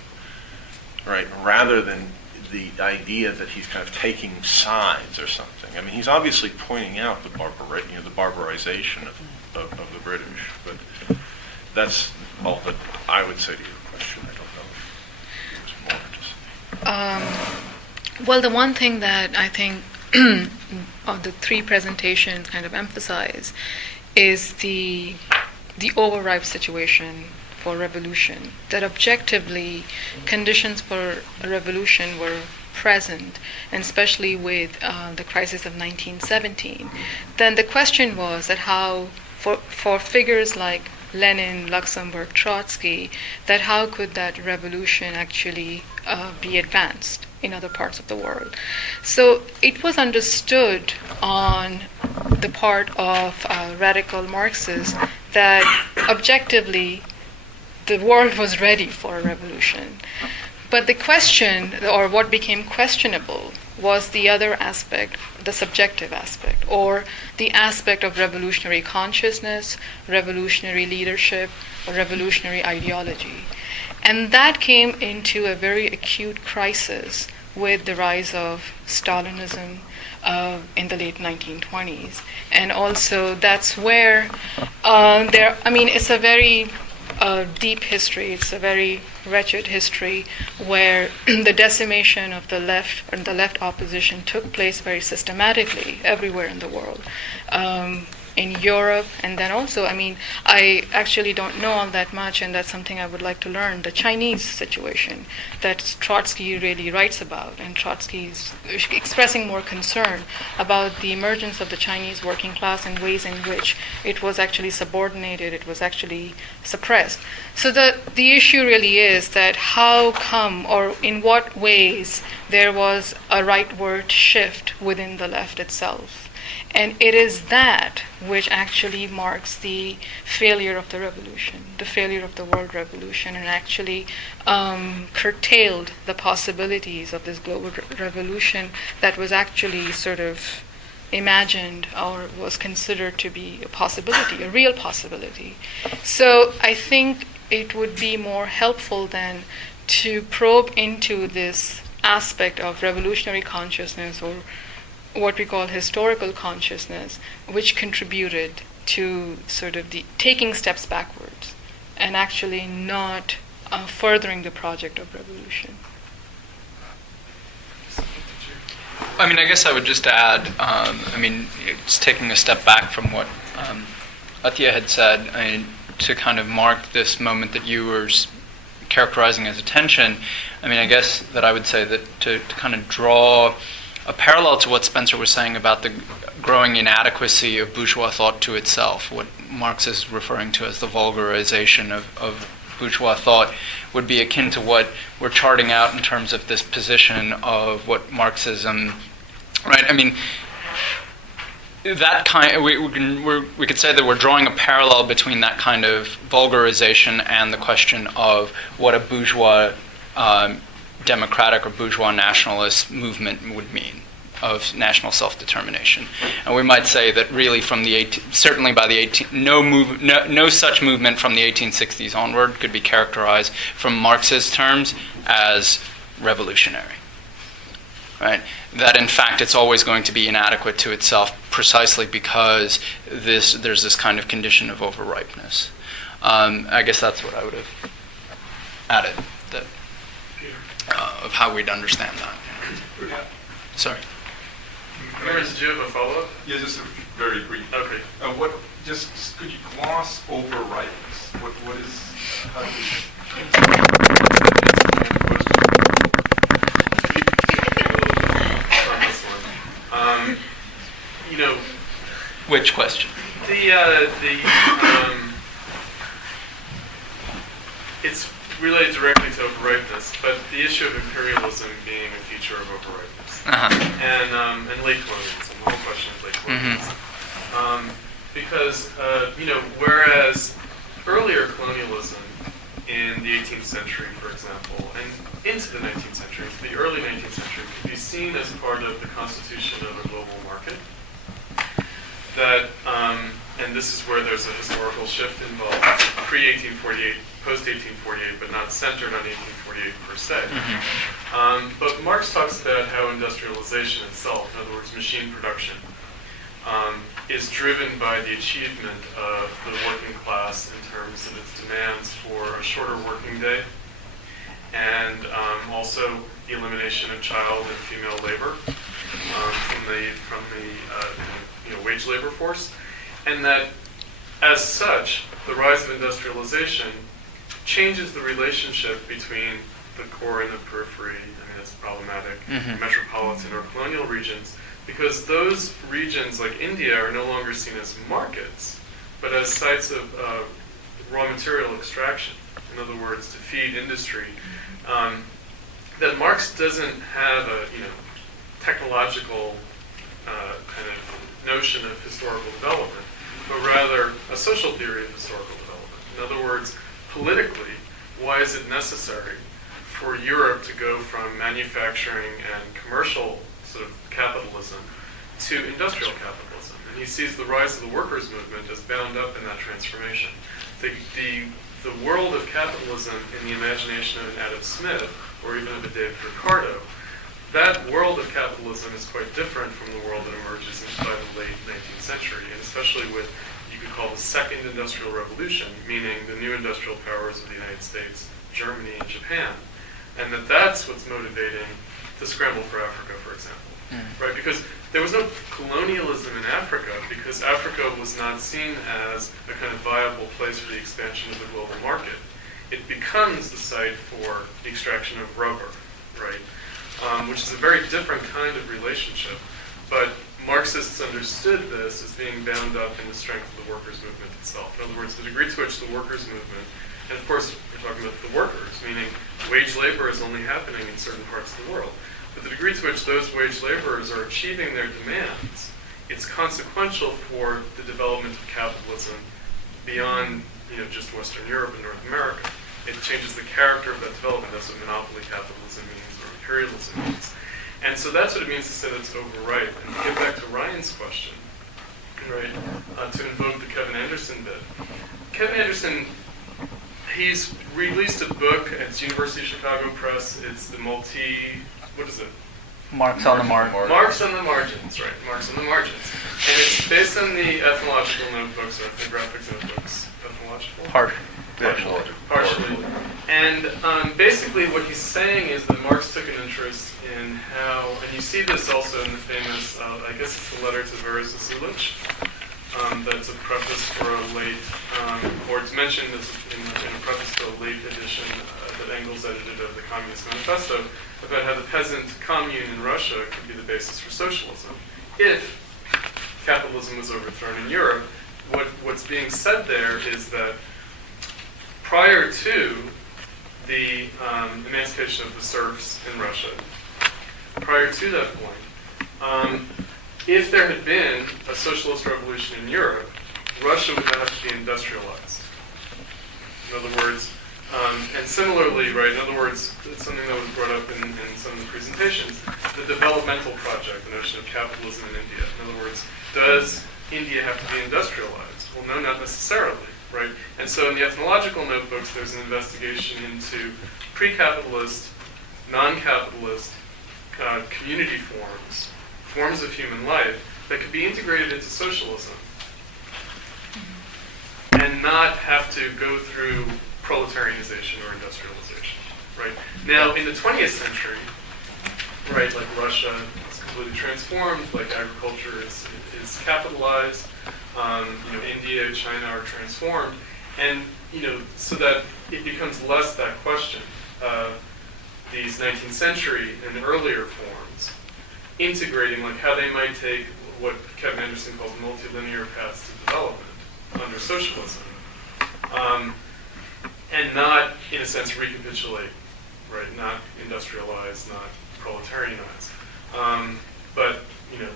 Right? Rather than the idea that he's kind of taking sides or something. I mean, he's obviously pointing out the barbarization of the British, but that's all that I would say to your question. I don't know if there's more to say. Well, the one thing that I think the three presentations kind of emphasize is the overripe situation for revolution, that objectively conditions for a revolution were present, and especially with the crisis of 1917. Then the question was that how, for figures like Lenin, Luxemburg, Trotsky, that how could that revolution actually be advanced in other parts of the world. So it was understood on the part of radical Marxists that objectively the world was ready for a revolution. But the question, or what became questionable, was the other aspect, the subjective aspect, or the aspect of revolutionary consciousness, revolutionary leadership, or revolutionary ideology. And that came into a very acute crisis with the rise of Stalinism in the late 1920s. And also that's where it's a very deep history, it's a very wretched history where the decimation of the left and the left opposition took place very systematically everywhere in the world. in Europe, and then also, I mean, I actually don't know all that much, and that's something I would like to learn, the Chinese situation that Trotsky really writes about, and Trotsky's expressing more concern about the emergence of the Chinese working class and ways in which it was actually subordinated, it was actually suppressed. So the issue really is that how come, or in what ways, there was a rightward shift within the left itself. And it is that which actually marks the failure of the revolution, the failure of the world revolution, and actually curtailed the possibilities of this global revolution that was actually sort of imagined or was considered to be a possibility, a real possibility. So I think it would be more helpful then to probe into this aspect of revolutionary consciousness, or what we call historical consciousness, which contributed to sort of the taking steps backwards and actually not furthering the project of revolution. I mean, I guess I would just add, I mean, it's taking a step back from what Atiya had said, I mean, to kind of mark this moment that you were characterizing as a tension. I mean, I guess that I would say that to kind of draw a parallel to what Spencer was saying about the growing inadequacy of bourgeois thought to itself, what Marx is referring to as the vulgarization of bourgeois thought, would be akin to what we're charting out in terms of this position of what Marxism, right? I mean, that kind, we could say that we're drawing a parallel between that kind of vulgarization and the question of what a bourgeois democratic or bourgeois nationalist movement would mean, of national self-determination. And we might say that really from the certainly by the no such movement from the 1860s onward could be characterized from Marxist terms as revolutionary. Right? That in fact it's always going to be inadequate to itself precisely because there's this kind of condition of overripeness. I guess that's what I would have added, that of how we'd understand that. Yeah. Sorry. Did you have a follow-up? Yeah, just a very brief. Okay. Just could you gloss over ripeness? What is? How do you know, Which question? It's related directly to overripeness, but the issue of imperialism being a feature of overripeness, and late colonialism, the whole question of late colonialism, because whereas earlier colonialism in the 18th century, for example, and into the 19th century, the early 19th century, could be seen as part of the constitution of a global market. That, and this is where there's a historical shift involved, pre-1848, post-1848, but not centered on 1848 per se. But Marx talks about how industrialization itself, in other words, machine production, is driven by the achievement of the working class in terms of its demands for a shorter working day, and also the elimination of child and female labor from the wage labor force, and that as such, the rise of industrialization changes the relationship between the core and the periphery. I mean, it's problematic, metropolitan or colonial regions, because those regions like India are no longer seen as markets, but as sites of raw material extraction. In other words, to feed industry. That Marx doesn't have a technological kind of notion of historical development, but rather a social theory of historical development. In other words, politically, why is it necessary for Europe to go from manufacturing and commercial sort of capitalism to industrial capitalism? And he sees the rise of the workers' movement as bound up in that transformation. The world of capitalism in the imagination of an Adam Smith, or even of a David Ricardo, that world of capitalism is quite different from the world that emerges by the late 19th century, and especially with, you could call the Second Industrial Revolution, meaning the new industrial powers of the United States, Germany, and Japan. And that's what's motivating the scramble for Africa, for example. right? Because there was no colonialism in Africa, because Africa was not seen as a kind of viable place for the expansion of the global market. It becomes the site for the extraction of rubber, right? Which is a very different kind of relationship. But Marxists understood this as being bound up in the strength of the workers' movement itself. In other words, the degree to which the workers' movement, and of course we're talking about the workers, meaning wage labor is only happening in certain parts of the world, but the degree to which those wage laborers are achieving their demands, it's consequential for the development of capitalism beyond just Western Europe and North America. It changes the character of that development. That's what monopoly capitalism means, or imperialism means. And so that's what it means to say that's overripe. And to get back to Ryan's question, right, to invoke the Kevin Anderson bit. Kevin Anderson, he's released a book. It's University of Chicago Press. It's the what is it? Marx on the Margins. Marx on the Margins, right. Marx on the Margins. And it's based on the ethnological notebooks, or ethnographic notebooks. Ethnological? Partially. And basically what he's saying is that Marx took an interest in how, and you see this also in the famous, I guess it's the letter to Vera Zasulich, that's a preface for a late, or it's mentioned as in a preface to a late edition that Engels edited of the Communist Manifesto, about how the peasant commune in Russia could be the basis for socialism. If capitalism was overthrown in Europe, what's being said there is that prior to the emancipation of the serfs in Russia, prior to that point, if there had been a socialist revolution in Europe, Russia would not have to be industrialized. In other words, and similarly, right, in other words, it's something that was brought up in some of the presentations, the developmental project, the notion of capitalism in India. In other words, does India have to be industrialized? Well, no, not necessarily, right? And so in the ethnological notebooks, there's an investigation into pre-capitalist, non-capitalist community forms of human life that could be integrated into socialism and not have to go through proletarianization or industrialization, right? Now, in the 20th century, right, like Russia is completely transformed, like agriculture is capitalized, India, China are transformed, and, so that it becomes less that question. These 19th century and earlier forms, integrating like how they might take what Kevin Anderson calls multilinear paths to development under socialism, and not, in a sense, recapitulate, right? Not industrialize, not proletarianize. But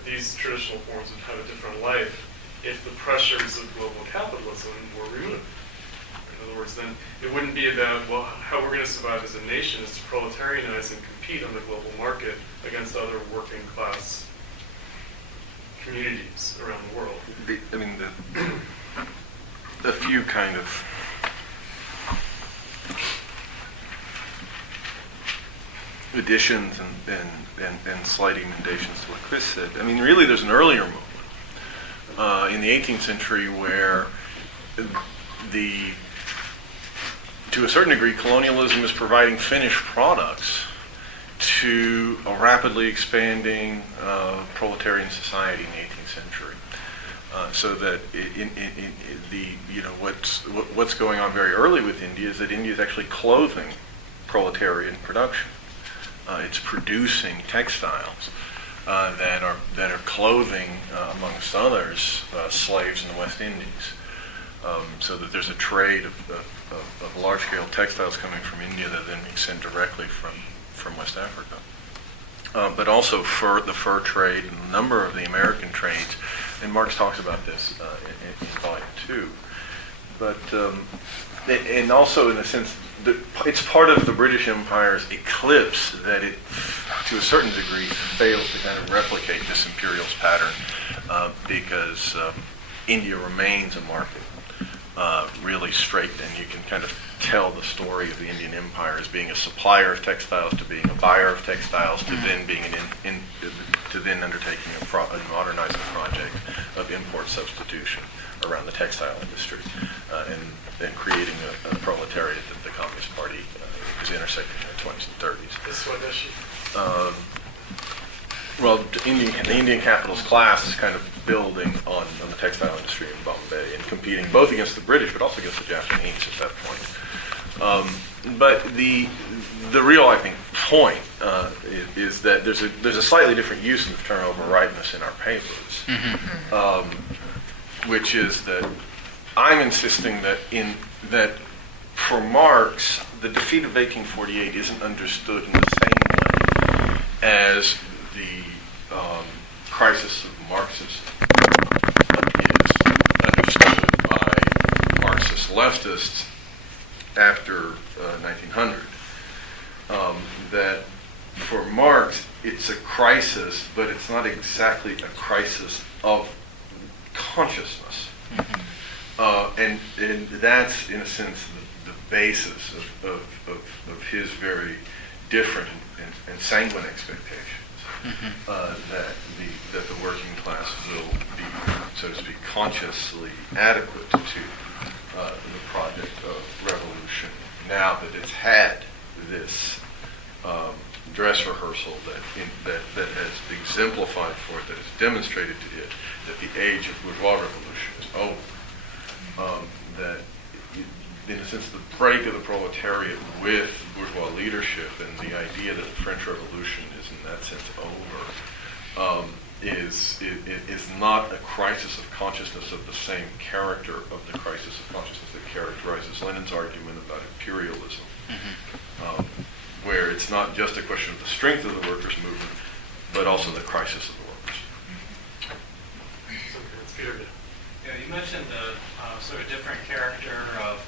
these traditional forms would have a different life if the pressures of global capitalism were removed. In other words, then it wouldn't be about, well, how we're going to survive as a nation is to proletarianize and compete on the global market against other working class communities around the world. The few kind of additions and slight emendations to what Chris said. Really there's an earlier movement in the 18th century where to a certain degree, colonialism is providing finished products to a rapidly expanding proletarian society in the 18th century. So that what's going on very early with India is that India is actually clothing proletarian production. It's producing textiles that are clothing, amongst others, slaves in the West Indies. So that there's a trade of large-scale textiles coming from India that then being sent directly from West Africa. But also the fur trade and a number of the American trades, and Marx talks about this in Volume 2. But and also in a sense, it's part of the British Empire's eclipse that it, to a certain degree, failed to kind of replicate this imperialist pattern because India remains a market. Really straight, and you can kind of tell the story of the Indian Empire as being a supplier of textiles to being a buyer of textiles to then being to then undertaking a modernizing project of import substitution around the textile industry and creating a proletariat that the Communist Party is intersecting in the 20s and 30s. The Swadeshi. Well, the Indian capitalist class is kind of building on the textile industry in Bombay and competing both against the British but also against the Japanese at that point. But the real, I think, point is that there's a slightly different use of the term overripeness in our papers, which is that I'm insisting that for Marx, the defeat of 1848 isn't understood in the same way as the crisis of Marxism is understood by Marxist leftists after 1900. That for Marx, it's a crisis, but it's not exactly a crisis of consciousness. And that's, in a sense, the basis of his very different and sanguine expectations. That the working class will be, so to speak, consciously adequate to the project of revolution now that it's had this dress rehearsal that has exemplified for it, that has demonstrated to it that the age of bourgeois revolution is over. That, in a sense, the break of the proletariat with bourgeois leadership and the idea that the French Revolution is, in that sense, over, is not a crisis of consciousness of the same character of the crisis of consciousness that characterizes Lenin's argument about imperialism, where it's not just a question of the strength of the workers' movement, but also the crisis of the workers. Yeah, you mentioned the sort of different character of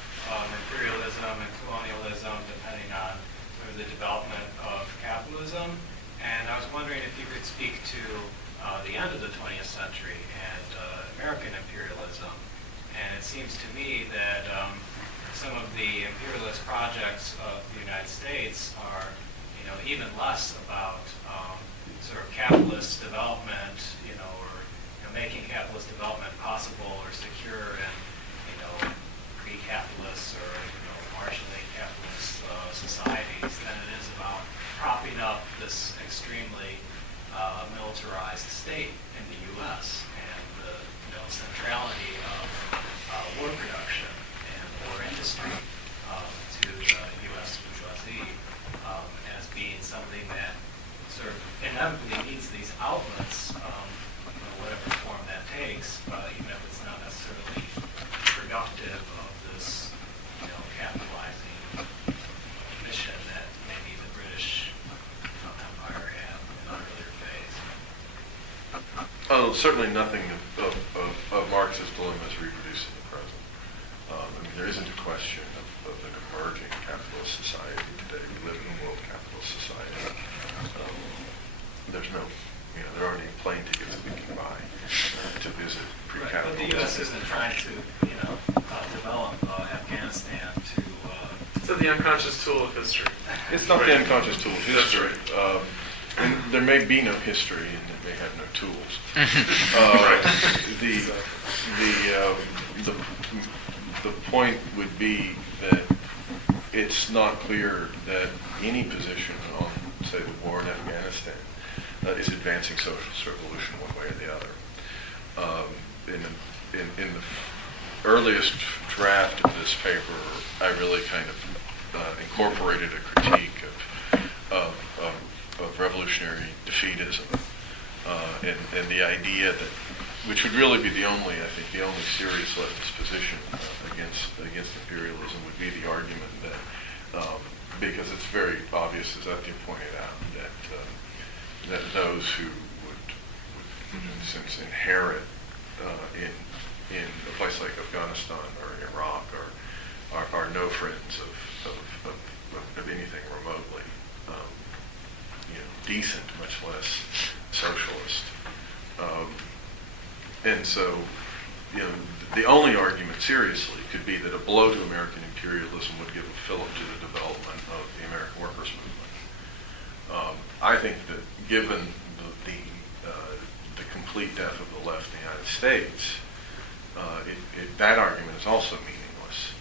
imperialism and colonialism depending on sort of the development of capitalism. And I was wondering if you could speak to the end of the 20th century and American imperialism. And it seems to me that some of the imperialist projects of the United States are, even less about sort of capitalist development, or making capitalist development possible or secure in, pre-capitalist or marginally capitalist societies than it is about propping up this extremely militarized state in the U.S. and the centrality of war production and war industry to the U.S. bourgeoisie as being something that sort of inevitably needs these outlets, whatever form that takes, even if it's not necessarily productive of this, capitalizing mission that maybe the British Empire had in an earlier phase. Oh, certainly nothing of Marx's dilemma is reproduced in the present. There isn't a question of an emerging capitalist society today. We live in a world capitalist society. There's no, there aren't any plane tickets that we can buy to visit pre-capitalism. But the U.S. isn't trying to, develop Afghanistan to... So the unconscious tool of history. It's not the unconscious tool of history. And there may be no history, and it may have no tools. The point would be that it's not clear that any position on, say, the war in Afghanistan is advancing socialist revolution one way or the other. In the earliest draft of this paper, I really kind of incorporated a critique of revolutionary defeatism and the idea that, which would really be the only serious leftist position against imperialism, would be the argument that, because it's very obvious, as Atiya pointed out, that those who would in a sense inherit in a place like Afghanistan or Iraq are no friends of anything remotely decent, much less socialist. And so, the only argument seriously could be that a blow to American imperialism would give a fillip to the development of the American workers' movement. I think that given the complete death of the left in the United States, that argument is also meaningless,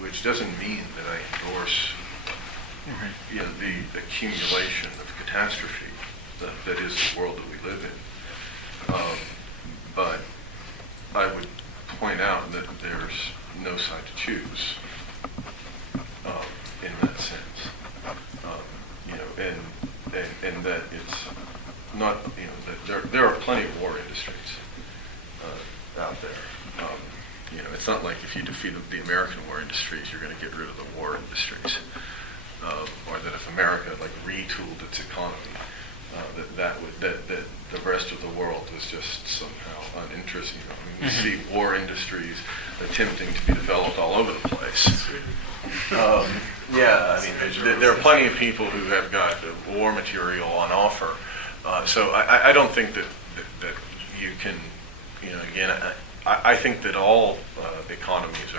which doesn't mean that I endorse the accumulation of catastrophe that is the world that we live in. But I would point out that there's no side to choose in that sense. And that it's not, that there are plenty of war industries out there. It's not like if you defeat the American war industries, you're going to get rid of the war industries, or that if America retooled its economy, that the rest of the world was just somehow uninteresting. You see war industries attempting to be developed all over the place. There are plenty of people who have got war material on offer. So I don't think that you can, again, I think that all economies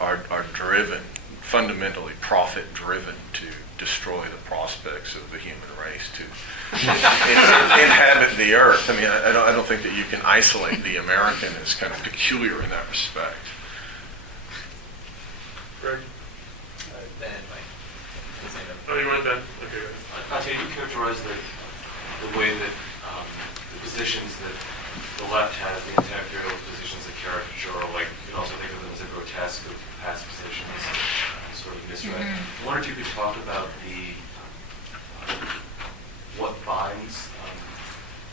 are driven, fundamentally profit-driven, to destroy the prospects of the human race to inhabit the earth. I mean, I don't think that you can isolate the American as kind of peculiar in that respect. Greg? Ben, Oh, you want Ben? Okay. Atiya, you characterize the way that the positions that the left has, the anti-imperialist positions, a caricature, like you can also think of them as a grotesque of past positions, sort of misread. I wonder if you could talk about what binds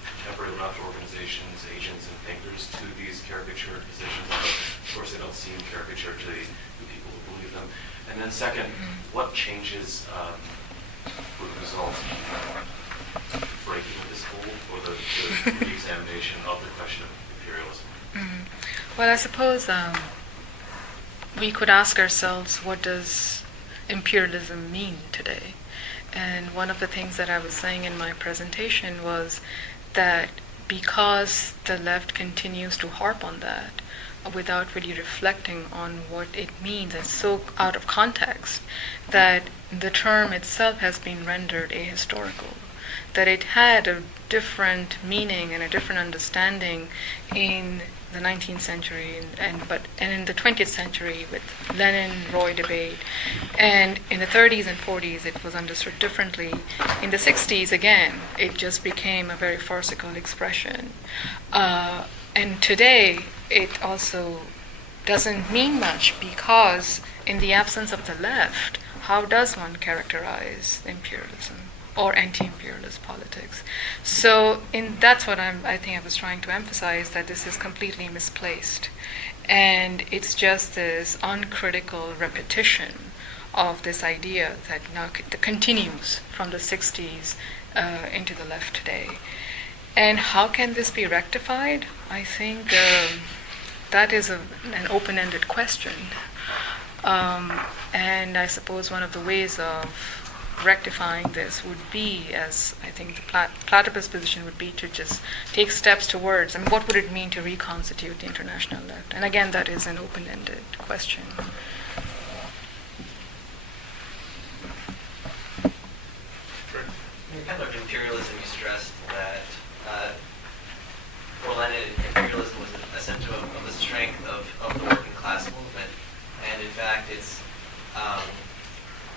contemporary left organizations, agents, and thinkers to these caricatured positions. Of course, they don't seem caricature to the people who believe them. And then second, what changes would result in breaking of this hold, or the re-examination of the question of imperialism? Well, I suppose we could ask ourselves, what does imperialism mean today? And one of the things that I was saying in my presentation was that because the left continues to harp on that without really reflecting on what it means, it's so out of context that the term itself has been rendered ahistorical, that it had a different meaning and a different understanding in the 19th century and in the 20th century with Lenin-Roy debate, and in the 30s and 40s it was understood differently. In the 60s, again, it just became a very farcical expression. And today it also doesn't mean much, because in the absence of the left, how does one characterize imperialism or anti-imperialist politics? So that's what I think I was trying to emphasize, that this is completely misplaced. And it's just this uncritical repetition of this idea that now continues from the 60s into the left today. And how can this be rectified? I think that is an open-ended question. And I suppose one of the ways of rectifying this would be, as I think the platypus position would be, to just take steps towards, what would it mean to reconstitute the international left? And again, that is an open-ended question. In kind of imperialism, you stressed that for Lenin, imperialism was a symptom of the strength of the working class movement. And in fact, it's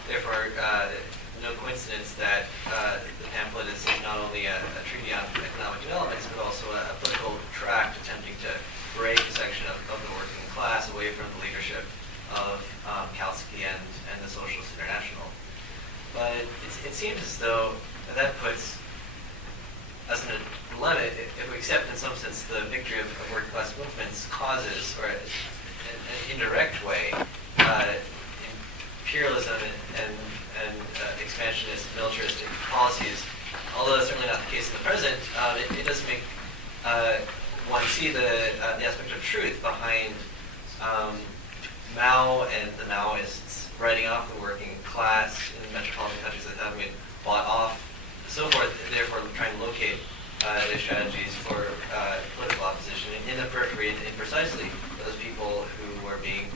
therefore no coincidence that the pamphlet is not only a treatise on economic developments, but also a political tract attempting to break a section of the working class away from the leadership of Kautsky and the Socialist International. But it seems as though that puts us in a dilemma. If we accept, in some sense, the victory of working class movements causes, or in an indirect way, imperialism and expansionist, militaristic policies, although that's certainly not the case in the present, it does make one see the aspect of truth behind Mao and the Maoists writing off the working class in metropolitan countries that have been bought off, so forth, and therefore trying to locate their strategies for political opposition in the periphery, and precisely those people who were being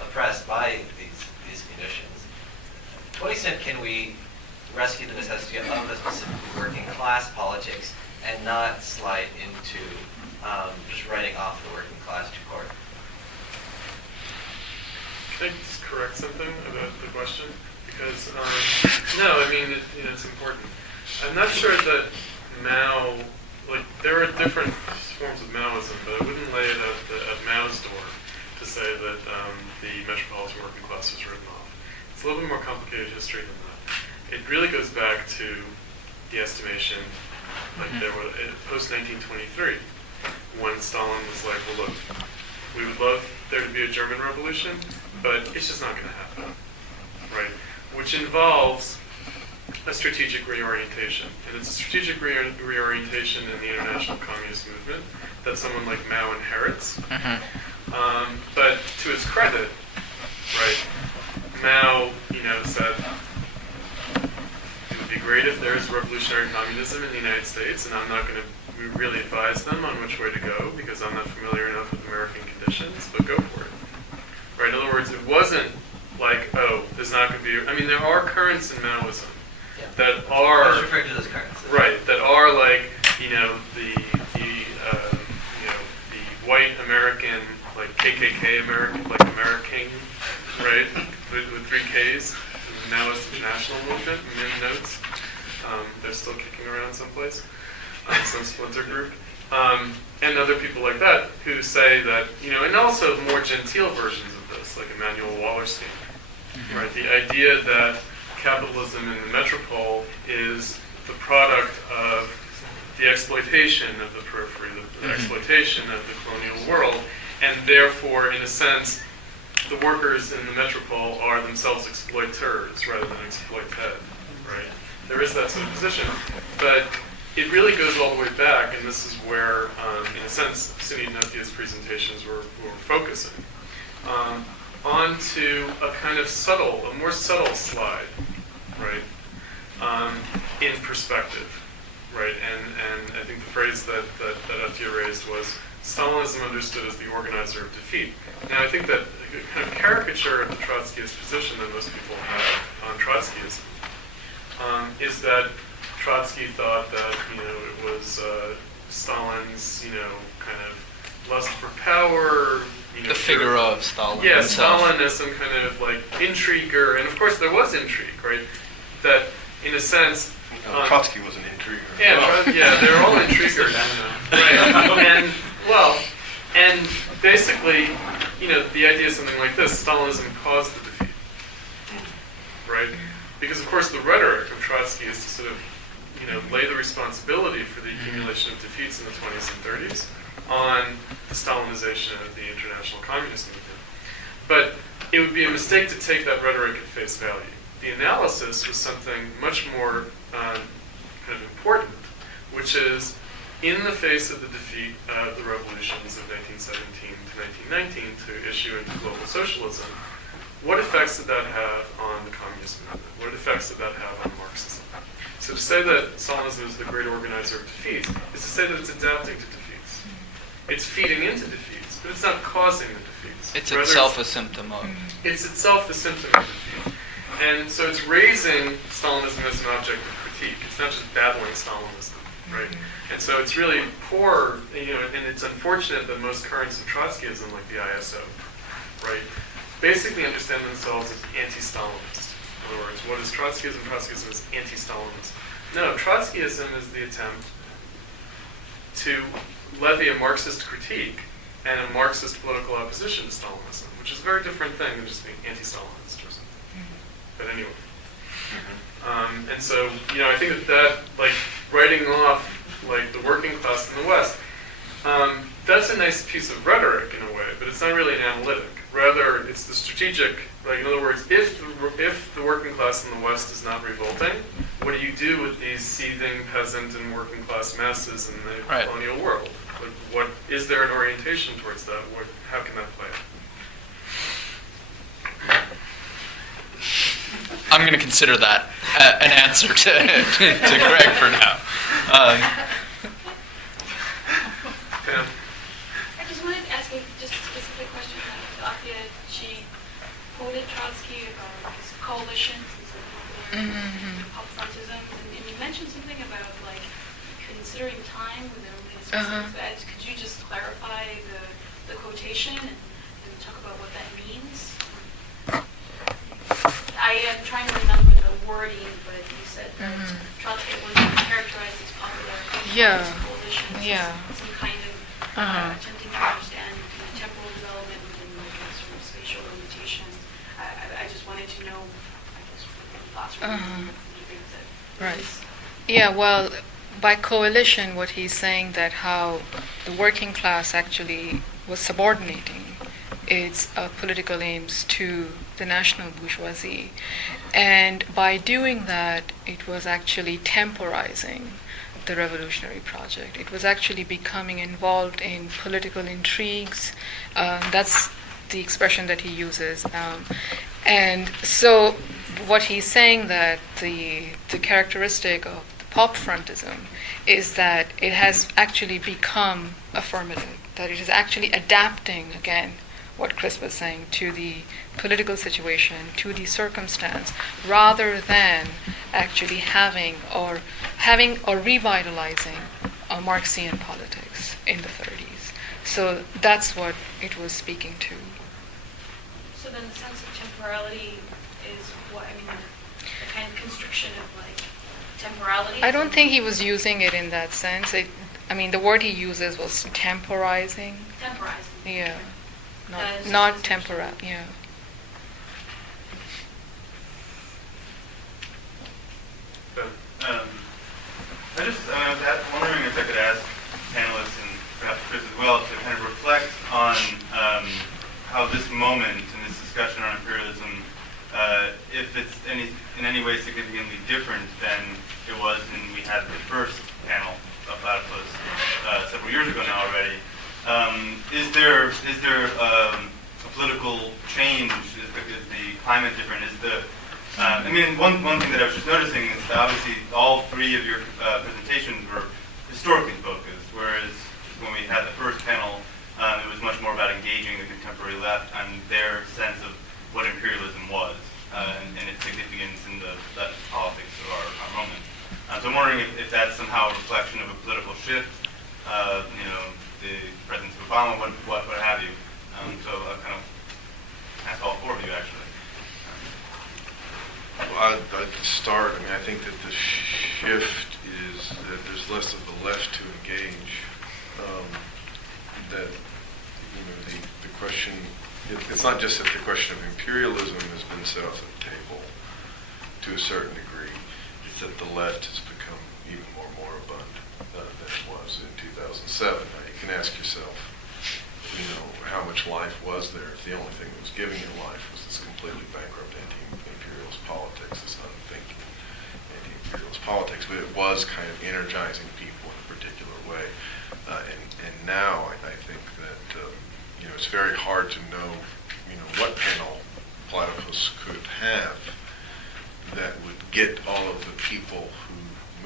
oppressed by these conditions. To what extent can we rescue the necessity of a specific working class politics and not slide into just writing off the working class to court? Can I just correct something about the question? Because, no, it's important. I'm not sure that Mao, like, there are different forms of Maoism, but I wouldn't lay it at Mao's door to say that the metropolitan working class was written off. It's a little bit more complicated history than that. It really goes back to the estimation, like there was post-1923, when Stalin was like, well, look, we would love there to be a German revolution, but it's just not going to happen, right? Which involves a strategic reorientation. And it's a strategic reorientation in the international communist movement that someone like Mao inherits. But to his credit, right, Mao, said it would be great if there's revolutionary communism in the United States, and I'm not going to really advise them on which way to go because I'm not familiar enough with American conditions, but go for it. Right? In other words, it wasn't like, oh, there's not going to be... I mean, there are currents in Maoism that are... I was referring to those currents. Right, that are like, the white American, like KKK American, like American, right, with 3 Ks, the Maoist International Movement, MIM notes. They're still kicking around someplace, some splinter group. And other people like that who say that, and also more genteel versions of this, like Emanuel Wallerstein, right? The idea that capitalism in the metropole is the product of the exploitation of the periphery, the exploitation of the colonial world, and therefore, in a sense, the workers in the metropole are themselves exploiters rather than exploited, right? There is that sort of position, but it really goes all the way back, and this is where, in a sense, Sunit and Atiya's presentations were focusing, onto a kind of a more subtle slide, right, in perspective, right? And I think the phrase that Atiya raised was Stalinism understood as the organizer of defeat. Now, I think that a kind of caricature of the Trotskyist position that most people have on Trotskyism is that Trotsky thought that, it was Stalin's, kind of lust for power, the figure of Stalin. Yeah, himself. Stalin as some kind of like intriguer, and of course there was intrigue, right? That, in a sense, Trotsky was an intriguer. Yeah, they're all intriguers, right? And basically, the idea is something like this: Stalinism caused the defeat, right? Because of course the rhetoric of Trotsky is to sort of, lay the responsibility for the accumulation of defeats in the 20s and 30s on the Stalinization of the international communist movement. But it would be a mistake to take that rhetoric at face value. The analysis was something much more kind of important, which is, in the face of the defeat of the revolutions of 1917 to 1919 to issue into global socialism, what effects did that have on the communist movement? What effects did that have on Marxism? So to say that Stalinism is the great organizer of defeats is to say that it's adapting to defeats. It's feeding into defeats, but it's not causing the defeats. It's itself a symptom of. It's itself the symptom of defeat. And so it's raising Stalinism as an object of critique. It's not just battling Stalinism, right? And so it's really poor, and it's unfortunate that most currents of Trotskyism, like the ISO, right, basically understand themselves as anti-Stalinist. In other words, what is Trotskyism? Trotskyism is anti-Stalinist. No, Trotskyism is the attempt to levy a Marxist critique and a Marxist political opposition to Stalinism, which is a very different thing than just being anti-Stalinist or something. But anyway. And so, I think that like, writing off, like, the working class in the West, that's a nice piece of rhetoric in a way, but it's not really an analytic. Rather, it's the strategic, like, in other words, if the working class in the West is not revolting, what do you do with these seething peasant and working class masses in the colonial world? Like, what is there an orientation towards that? How can that play out? I'm going to consider that an answer to Greg for now. Pam? I just wanted to ask you just a specific question. Atiya, she quoted Trotsky about his coalitions and Protestantism, and you mentioned something about like considering time within his ads. Could you just clarify the quotation and talk about what that means? I am trying to remember the wording, but you said that Trotsky was Yeah. coalitions, Yeah. some kind of Uh-huh. attempting to understand temporal development within sort of spatial limitations. I just wanted to know, I guess, what your thoughts were. Uh-huh. You think that Right. is- Yeah, well, by coalition, what he's saying that how the working class actually was subordinating its political aims to the national bourgeoisie. And by doing that, it was actually temporizing the revolutionary project. It was actually becoming involved in political intrigues. That's the expression that he uses. And so what he's saying that the characteristic of the pop frontism is that it has actually become affirmative, that it is actually adapting, again, what Chris was saying, to the political situation, to the circumstance, rather than actually having or revitalizing a Marxian politics in the 30s. So that's what it was speaking to. So then the sense of temporality is what, I mean, the kind of constriction of like temporality? I don't think he was using it in that sense. The word he uses was temporizing. Temporizing. Yeah. That is Not just- temporal, yeah. I was wondering if I could ask panelists and perhaps Chris as well to kind of reflect on how this moment in this discussion on imperialism, if it's in any way significantly different than it was when we had the first panel of Platypus several years ago now already. Is there a political change? Is the climate different? One thing that I was just noticing is that obviously all three of your presentations were historically focused, whereas when we had the first panel, it was much more about engaging the contemporary left and their sense of what imperialism was and its significance in the left politics of our moment. So I'm wondering if that's somehow a reflection of a political shift, the presence of Obama, what have you. So I'll kind of ask all four of you actually. Well, I'd start. I think that the shift is that there's less of the left to engage. That the question. It's not just that the question of imperialism has been set off the table to a certain degree. It's that the left has become even more moribund than it was in 2007. Now you can ask yourself, how much life was there if the only thing that was giving it life was this completely bankrupt anti-imperialist politics, this unthinking anti-imperialist politics, but it was kind of energizing people in a particular way. And now I think that it's very hard to know what panel Platypus could have that would get all of the people who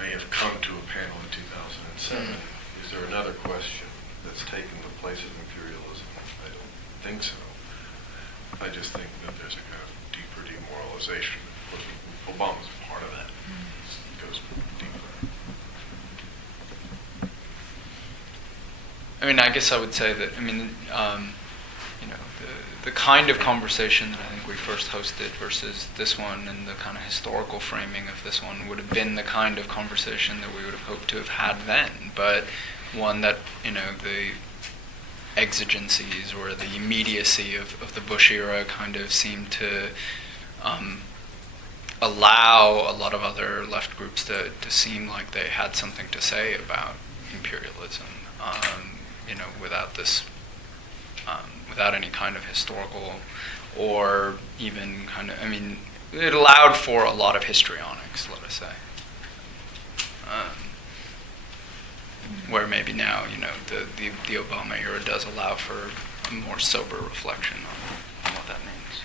may have come to a panel in 2007. Is there another question that's taken the place of imperialism? I don't think so. I just think that there's a kind of deeper demoralization. Obama's part of that. It goes deeper. I guess I would say that, the kind of conversation that I think we first hosted versus this one and the kind of historical framing of this one would have been the kind of conversation that we would have hoped to have had then, but one that, the exigencies or the immediacy of the Bush era kind of seemed to allow a lot of other left groups to seem like they had something to say about imperialism, without this, without any kind of historical or even kind of, it allowed for a lot of histrionics, let us say. Where maybe now, the Obama era does allow for a more sober reflection on what that means.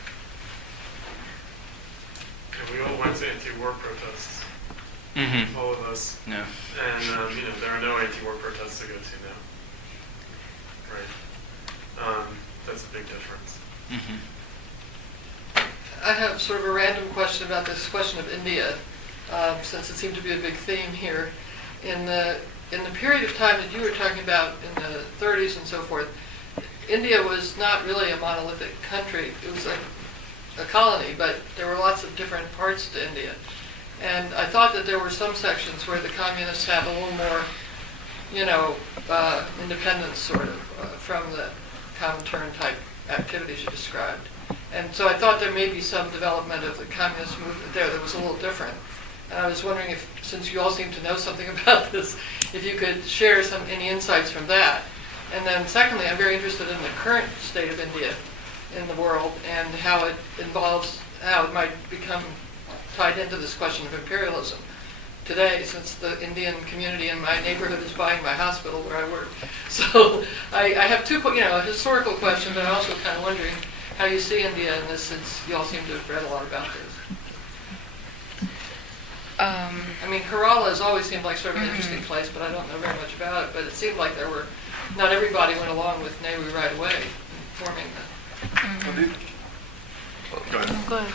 We all went to anti-war protests, Mm-hmm. all of us. Yeah. And, there are no anti-war protests to go to now. Right. That's a big difference. Mm-hmm. I have sort of a random question about this question of India, since it seemed to be a big theme here. In the period of time that you were talking about in the 30s and so forth, India was not really a monolithic country. It was a colony, but there were lots of different parts to India. And I thought that there were some sections where the communists had a little more independence sort of from the Comintern type activities you described. And so I thought there may be some development of the communist movement there that was a little different. And I was wondering if, since you all seem to know something about this, if you could share any insights from that. And then secondly, I'm very interested in the current state of India in the world and how it might become tied into this question of imperialism today, since the Indian community in my neighborhood is buying my hospital where I work. So I have a historical question, but I'm also kind of wondering how you see India in this, since you all seem to have read a lot about this. Kerala has always seemed like sort of an interesting place, but I don't know very much about it. But it seemed like not everybody went along with Nehru right away in forming Go ahead. Go ahead.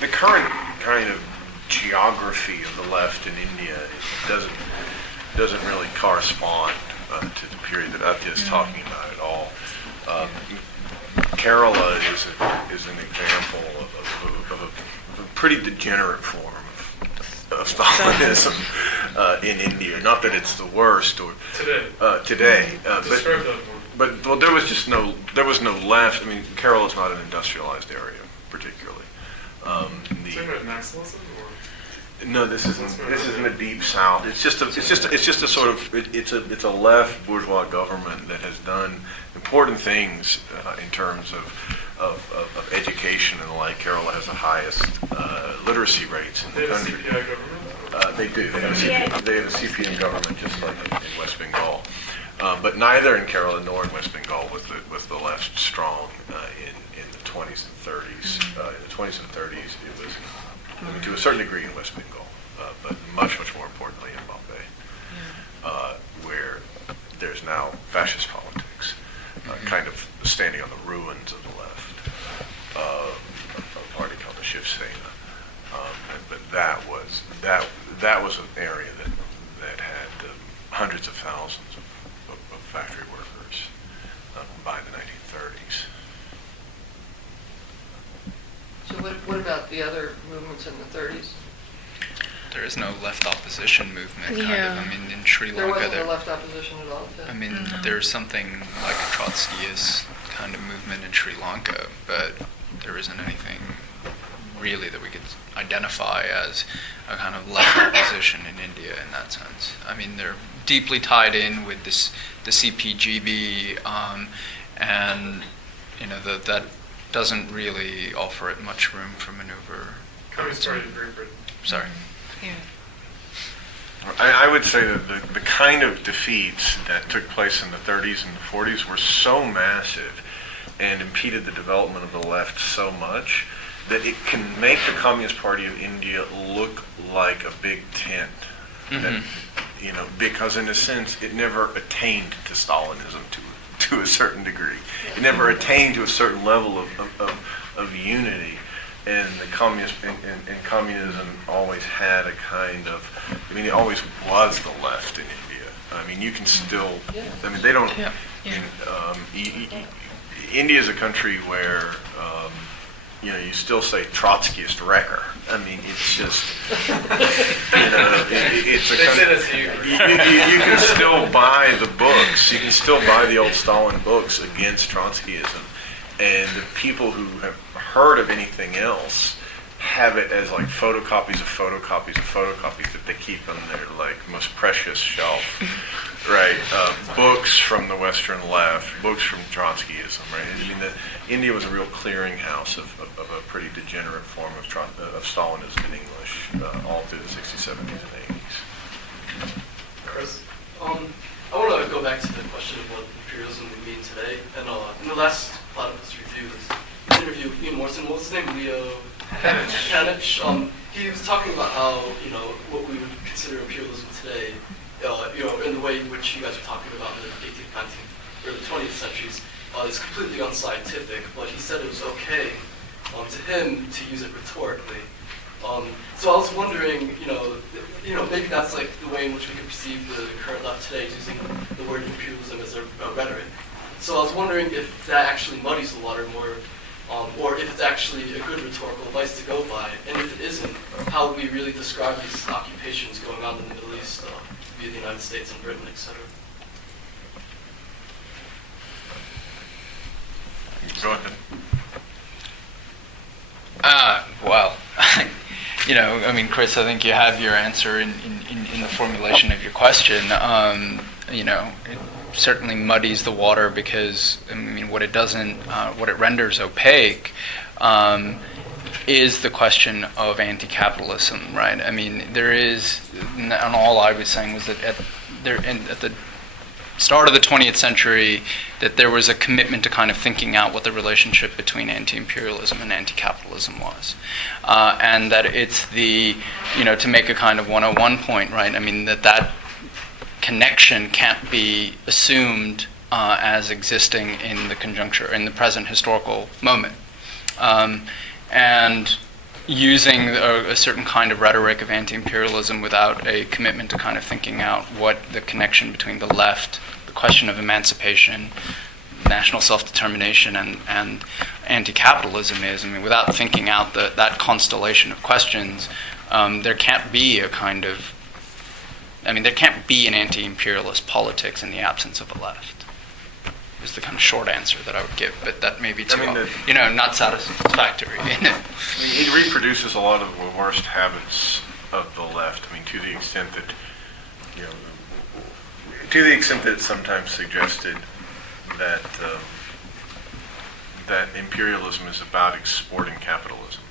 The current kind of geography of the left in India doesn't really correspond to the period that Atiya is talking about at all. Kerala is an example of a pretty degenerate form of Stalinism in India. Not that it's the worst or today, but there was no left. Kerala is not an industrialized area particularly. Nationalism, or? No, this isn't a deep south. It's just a sort of it's a left bourgeois government that has done important things in terms of education and the like. Kerala has the highest literacy rates in the country. They have a CPI government? They do. They have a CPM government, just like in West Bengal. But neither in Kerala nor in West Bengal was the left strong in the 20s and 30s. In the 20s and 30s, it was, to a certain degree, in West Bengal, but much more importantly in Bombay, where there's now fascist politics, kind of standing on the ruins of the left, a party called the Shiv Sena. But that was an area that had hundreds of thousands of factory workers by the 1930s. So what about the other movements in the 30s? There is no left opposition movement, Yeah. in Sri There Lanka. wasn't a left opposition at all. There's something like a Trotskyist kind of movement in Sri Lanka, but there isn't anything really that we could identify as a kind of left opposition in India in that sense. They're deeply tied in with the CPGB, and that doesn't really offer it much room for maneuver. Communist Party of Great Britain. Sorry. Yeah. I would say that the kind of defeats that took place in the 30s and the 40s were so massive and impeded the development of the left so much that it can make the Communist Party of India look like a big tent. That, because in a sense it never attained to Stalinism to a certain degree. It never attained to a certain level of unity. And the communism always had a kind of, it always was the left in India. You can still, they don't, India is a country where, you still say Trotskyist wrecker. It's just, it's a country, you can still buy the books, you can still buy the old Stalin books against Trotskyism. And the people who have heard of anything else have it as like photocopies of photocopies of photocopies that they keep on their most precious shelf, right? Books from the Western left, books from Trotskyism, right? India was a real clearinghouse of a pretty degenerate form of Stalinism in English all through the 60s, 70s, and 80s. Chris, I want to go back to the question of what imperialism would mean today. And in the last Platypus review, this interview with Ian Morrison, what was his name? Leo Hanich. He was talking about how, what we would consider imperialism today, in the way in which you guys were talking about in the 18th, 19th, or the 20th centuries, is completely unscientific, but he said it was okay to him to use it rhetorically. So I was wondering, maybe that's like the way in which we could perceive the current left today, is using the word imperialism as a rhetoric. So I was wondering if that actually muddies the water more, or if it's actually a good rhetorical device to go by, and if it isn't, how would we really describe these occupations going on in the Middle East via the United States and Britain, etc. Go ahead. Well, Chris, I think you have your answer in the formulation of your question. It certainly muddies the water because, what it renders opaque is the question of anti-capitalism, right? There is, and all I was saying was that at the start of the 20th century, that there was a commitment to kind of thinking out what the relationship between anti-imperialism and anti-capitalism was. And that it's to make a kind of 101 point, right? That connection can't be assumed as existing in the conjuncture, in the present historical moment. And using a certain kind of rhetoric of anti-imperialism without a commitment to kind of thinking out what the connection between the left, the question of emancipation, national self-determination, and anti-capitalism is. Without thinking out that constellation of questions, there can't be there can't be an anti-imperialist politics in the absence of a left. Is the kind of short answer that I would give, but that may be too, not satisfactory. It reproduces a lot of the worst habits of the left. To the extent that it's sometimes suggested that that imperialism is about exporting capitalism,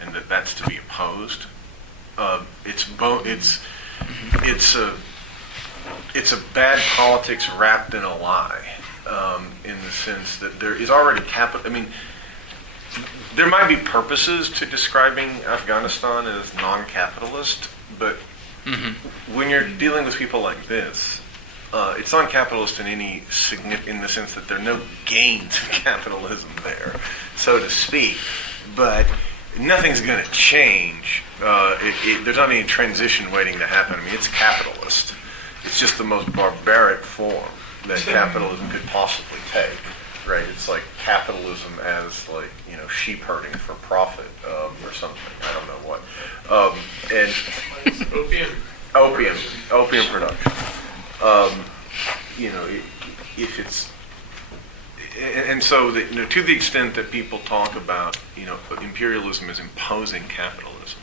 and that's to be opposed. It's a bad politics wrapped in a lie, in the sense that there is already there might be purposes to describing Afghanistan as non-capitalist, but when you're dealing with people like this, it's non-capitalist in the sense that there are no gains in capitalism there, so to speak. But nothing's going to change. There's not any transition waiting to happen. It's capitalist. It's just the most barbaric form that capitalism could possibly take, right? It's like capitalism as sheep herding for profit or something. I don't know what. And opium production. If it's and so that, to the extent that people talk about imperialism as imposing capitalism,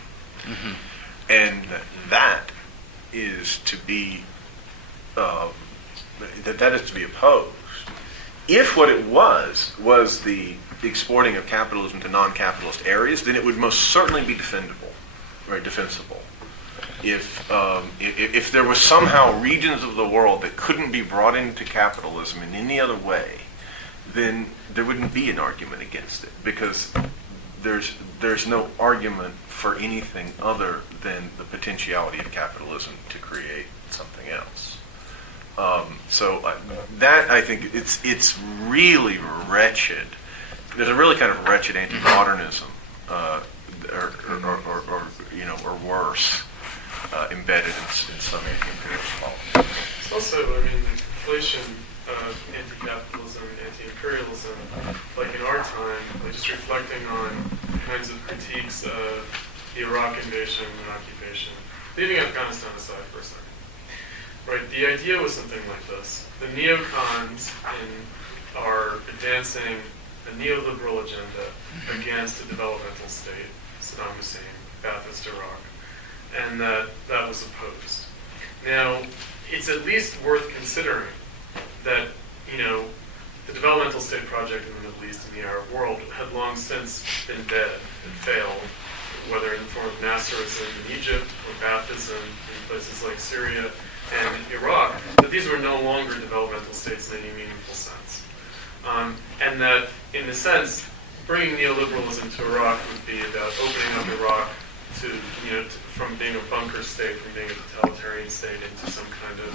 and that is to be that is to be opposed. If what it was the exporting of capitalism to non-capitalist areas, then it would most certainly be defensible. If there was somehow regions of the world that couldn't be brought into capitalism in any other way, then there wouldn't be an argument against it, because there's no argument for anything other than the potentiality of capitalism to create something else. That, I think, it's really wretched. There's a really kind of wretched anti-modernism, or worse, embedded in some anti-imperialist politics. It's also, inflation of anti-capitalism and anti-imperialism, like in our time, just reflecting on kinds of critiques of the Iraq invasion and occupation, leaving Afghanistan aside for a second. Right, the idea was something like this. The neocons are advancing a neoliberal agenda against a developmental state, Saddam Hussein, Ba'athist Iraq, and that was opposed. Now, it's at least worth considering that, the developmental state project in the Middle East and the Arab world had long since been dead and failed, whether in the form of Nasserism in Egypt or Baathism in places like Syria and Iraq, that these were no longer developmental states in any meaningful sense. And that, in a sense, bringing neoliberalism to Iraq would be about opening up Iraq from being a bunker state, from being a totalitarian state, into some kind of,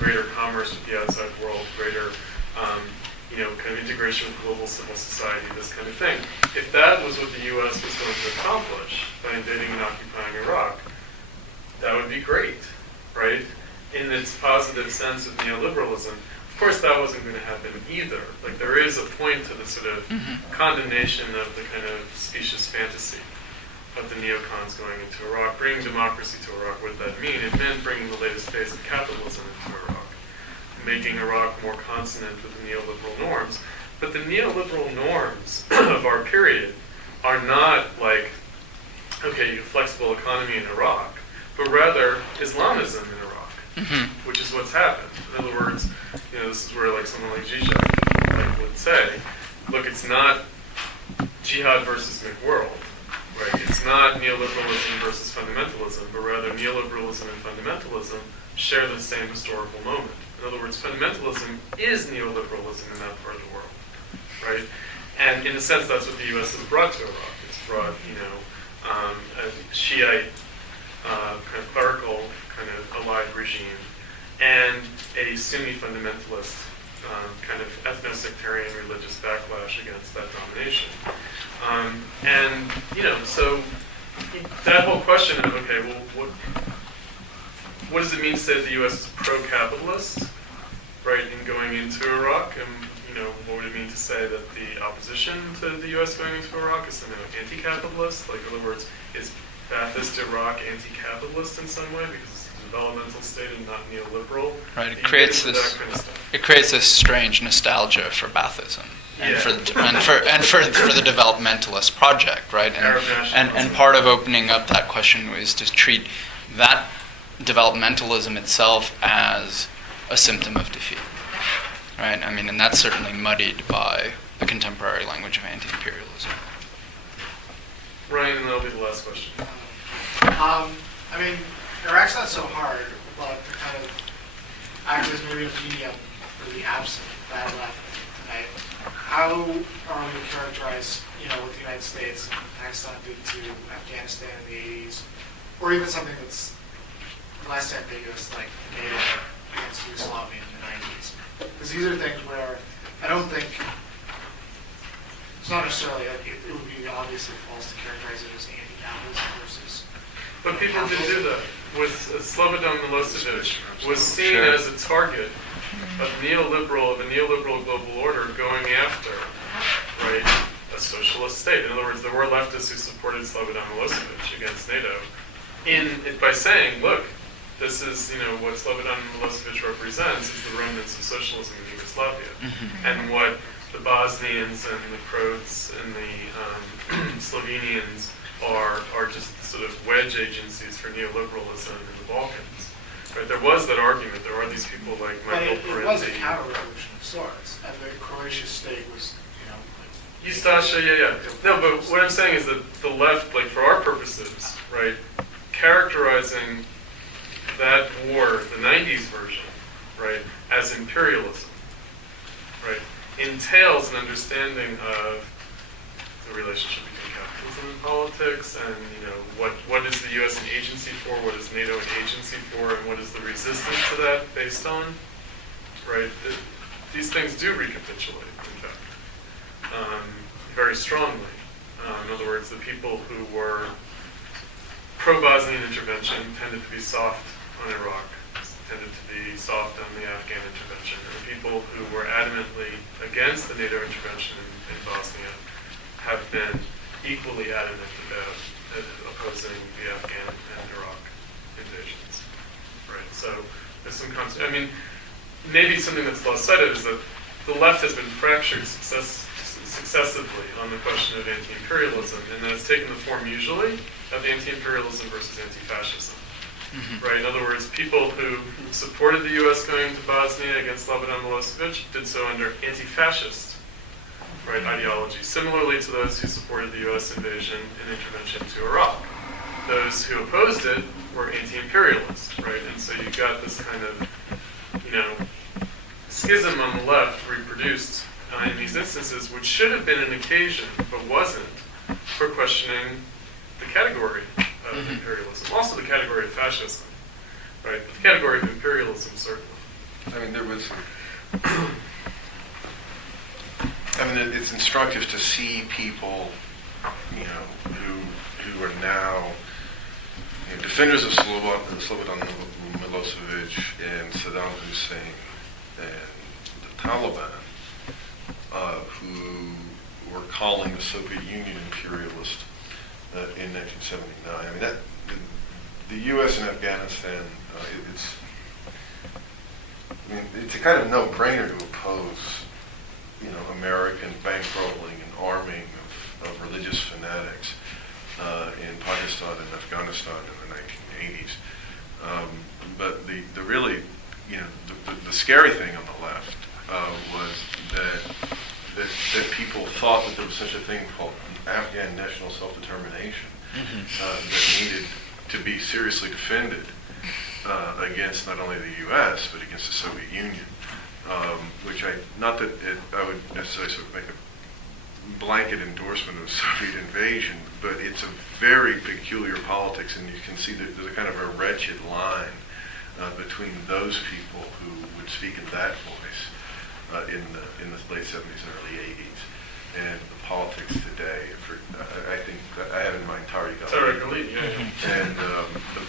greater commerce with the outside world, greater, kind of integration with global civil society, this kind of thing. If that was what the U.S. was going to accomplish by invading and occupying Iraq, that would be great, right? In its positive sense of neoliberalism. Of course, that wasn't going to happen either. Like, there is a point to the sort of condemnation of the kind of specious fantasy. of the neocons going into Iraq, bringing democracy to Iraq. What did that mean? It meant bringing the latest phase of capitalism into Iraq, making Iraq more consonant with the neoliberal norms. But the neoliberal norms of our period are not like, okay, you have flexible economy in Iraq, but rather Islamism in Iraq, which is what's happened. In other words, this is where like someone like Zizek would say, look, it's not jihad versus McWorld, right? It's not neoliberalism versus fundamentalism, but rather neoliberalism and fundamentalism share the same historical moment. In other words, fundamentalism is neoliberalism in that part of the world, right? And in a sense, that's what the U.S. has brought to Iraq. It's brought, a Shiite kind of clerical kind of allied regime and a Sunni fundamentalist kind of ethno-sectarian religious backlash against that domination. So that whole question of, okay, well, what does it mean to say that the U.S. is pro-capitalist, right, in going into Iraq? And, what would it mean to say that the opposition to the U.S. going into Iraq is something like anti-capitalist? Like, in other words, is Ba'athist Iraq anti-capitalist in some way because it's a developmental state and not neoliberal? Right. It creates this strange nostalgia for Baathism and for the developmentalist project, right? And part of opening up that question is to treat that developmentalism itself as a symptom of defeat, right? I mean, and that's certainly muddied by the contemporary language of anti-imperialism. Ryan, and that'll be the last question. Iraq's not so hard, but to kind of act as maybe a medium for the absent bad left, right? How are we characterize, what the United States and Pakistan did to Afghanistan in the 80s, or even something that's less ambiguous like NATO against Yugoslavia in the 90s? Because these are things where I don't think it's not necessarily like it would be obviously false to characterize it as anti-capitalism versus. But people did do that. With Slobodan Milosevic was seen as a target of a neoliberal global order going after, right, a socialist state. In other words, there were leftists who supported Slobodan Milosevic against NATO by saying, look, this is, what Slobodan Milosevic represents is the remnants of socialism in Yugoslavia. And what the Bosnians and the Croats and the Slovenians are just sort of wedge agencies for neoliberalism in the Balkans. Right? There was that argument. There are these people like Michael Parenti. It was a counter-revolution of sorts, and the Croatian state was, Ustasha, yeah. No, but what I'm saying is that the left, like for our purposes, right, characterizing that war, the 90s version, right, as imperialism, right, entails an understanding of the relationship between capitalism and politics, and what is the U.S. an agency for, what is NATO an agency for, and what is the resistance to that based on, right? These things do recapitulate, in fact, very strongly. In other words, the people who were pro-Bosnian intervention tended to be soft on Iraq, tended to be soft on the Afghan intervention, and the people who were adamantly against the NATO intervention in Bosnia have been equally adamant about opposing the Afghan and Iraq invasions, right? So there's some maybe something that's lost sight of is that the left has been fractured successively on the question of anti-imperialism, and that it's taken the form usually of anti-imperialism versus anti-fascism. Right? In other words, people who supported the U.S. going to Bosnia against Slobodan Milosevic did so under anti-fascist, right, ideology, similarly to those who supported the U.S. invasion and intervention to Iraq. Those who opposed it were anti-imperialist, right? And so you've got this kind of, schism on the left reproduced in these instances, which should have been an occasion, but wasn't, for questioning the category of imperialism. Also the category of fascism, right? But the category of imperialism, certainly. There was... it's instructive to see people, who are now defenders of Slobodan Milosevic and Saddam Hussein and the Taliban, who were calling the Soviet Union imperialist, in 1979. I mean, that the U.S. and Afghanistan, it's a kind of no-brainer to oppose, American bankrolling and arming of religious fanatics in Pakistan and Afghanistan in the 1980s. But the really, the scary thing on the left was that people thought that there was such a thing called Afghan national self-determination that needed to be seriously defended against not only the U.S. but against the Soviet Union, which I would necessarily sort of make a blanket endorsement of Soviet invasion, but it's a very peculiar politics, and you can see that there's a kind of a wretched line between those people who would speak in that voice in the late 70s and early 80s, and the politics today. I think I have in mind Tariq Ali. And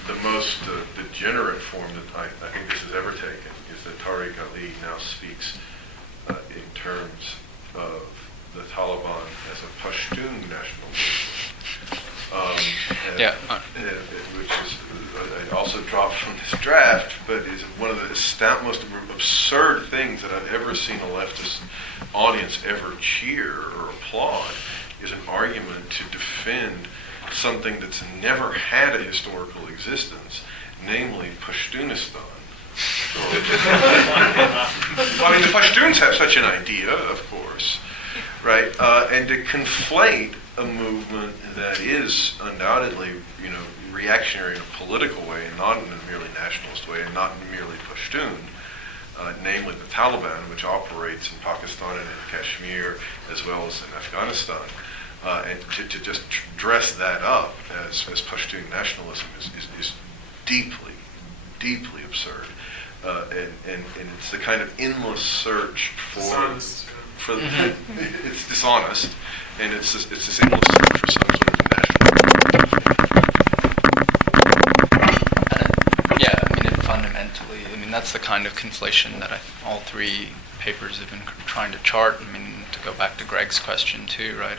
the most degenerate form that I think this has ever taken is that Tariq Ali now speaks in terms of the Taliban as a Pashtun national movement, which is also dropped from this draft, but is one of the most absurd things that I've ever seen a leftist audience ever cheer or applaud, is an argument to defend something that's never had a historical existence, namely Pashtunistan. I mean, the Pashtuns have such an idea, of course, right? And to conflate a movement that is undoubtedly, reactionary in a political way, and not in a merely nationalist way, and not merely Pashtun, namely the Taliban, which operates in Pakistan and in Kashmir as well as in Afghanistan, and to just dress that up as Pashtun nationalism is deeply, deeply absurd. And it's the kind of endless search Dishonest. It's dishonest, and it's this endless search for some sort of fundamentally, that's the kind of conflation that all three papers have been trying to chart. To go back to Greg's question too, right?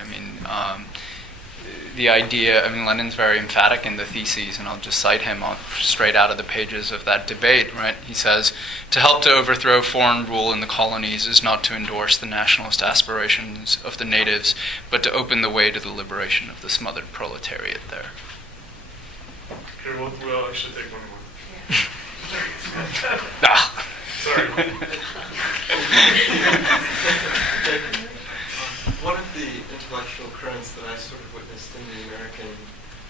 The idea, Lenin's very emphatic in the theses, and I'll just cite him straight out of the pages of that debate, right? He says, to help to overthrow foreign rule in the colonies is not to endorse the nationalist aspirations of the natives, but to open the way to the liberation of the smothered proletariat there. Okay, we'll actually take one more. Sorry. One of the intellectual currents that I sort of witnessed in the American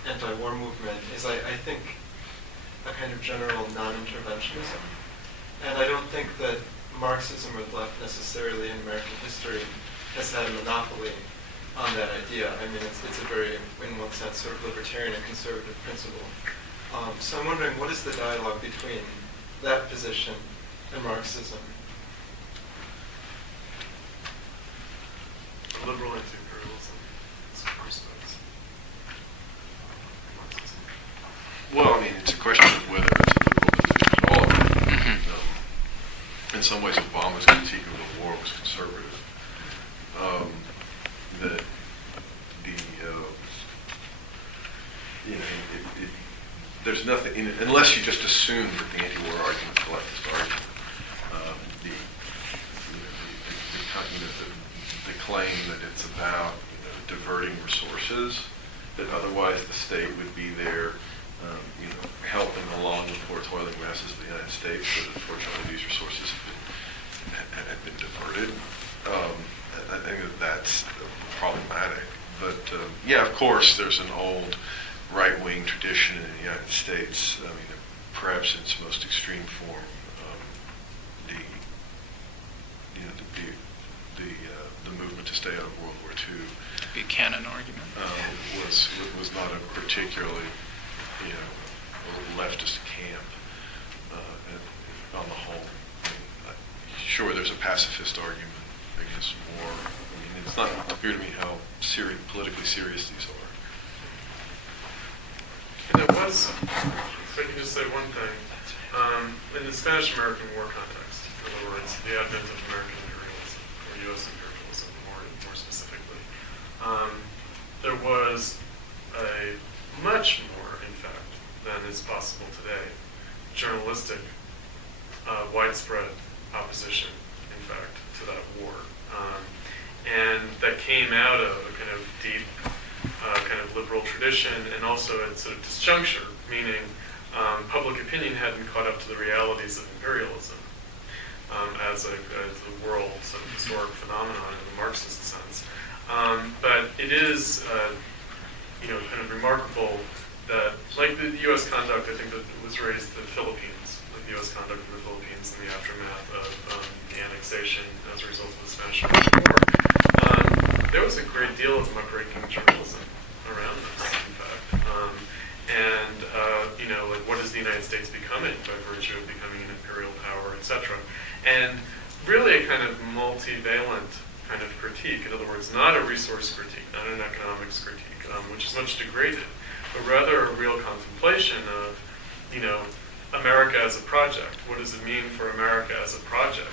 anti-war movement is, I think, a kind of general non-interventionism. And I don't think that Marxism or the left necessarily in American history has had a monopoly on that idea. It's a very, in one sense, sort of libertarian and conservative principle. So I'm wondering, what is the dialogue between that position and Marxism? Liberal anti-imperialism. Well, it's a question of whether it's a liberal position at all. In some ways, Obama's critique of the war was conservative. There's nothing, unless you just assume that the anti-war argument is the leftist argument. The claim that it's about diverting resources, that otherwise the state would be there, helping along the poor toiling masses of the United States, but unfortunately these resources have been diverted. I think that's problematic. But yeah, of course, there's an old right-wing tradition in the United States. Perhaps in its most extreme form, the movement to stay out of World War II. The Buchanan argument was not a particularly leftist camp on the whole. Sure, there's a pacifist argument against war. It's not clear to me how politically serious these are. And there was, if I can just say one thing, in the Spanish-American War context, in other words, the advent of American imperialism, or U.S. imperialism more specifically, there was a journalistic widespread opposition, in fact, to that war. And that came out of a kind of deep kind of liberal tradition, and also at sort of disjuncture, meaning public opinion hadn't caught up to the realities of imperialism as a world sort of historic phenomenon in the Marxist sense. But it is, kind of remarkable that, like the U.S. conduct, I think that was raised in the Philippines, like the U.S. conduct in the Philippines in the aftermath of the annexation as a result of the Spanish American War. There was a great deal of muckraking journalism around this, in fact. Like what is the United States becoming by virtue of becoming an imperial power, etc. And really a kind of multivalent kind of critique. In other words, not a resource critique, not an economics critique, which is much degraded, but rather a real contemplation of, America as a project. What does it mean for America as a project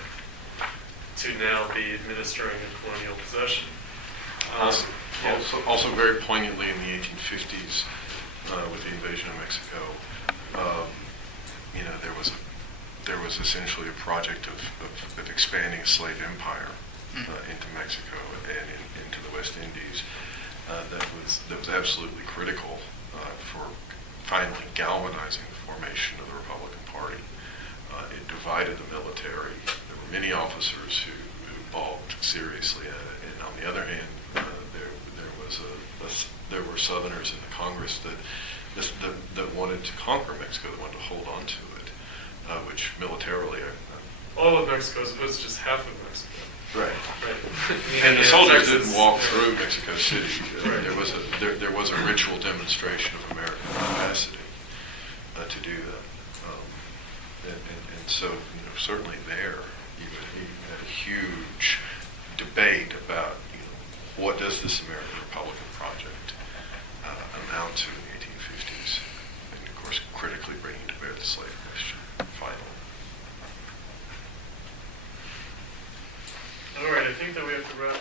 to now be administering a colonial possession? Also very poignantly in the 1850s, with the invasion of Mexico, there was essentially a project of expanding a slave empire into Mexico and into the West Indies that was absolutely critical for finally galvanizing the formation of the Republican Party. It divided the military. There were many officers who balked seriously at it, and on the other hand, there were Southerners in the Congress that wanted to conquer Mexico, that wanted to hold on to it, which militarily. All of Mexico as opposed to just half of Mexico. Right. Right. And the soldiers didn't walk through Mexico City. Right. There was a ritual demonstration of American capacity to do that, and so certainly there you had a huge debate about what does this American Republican project amount to in the 1850s, and of course critically bringing to bear the slave question finally. All right, I think that we have to wrap.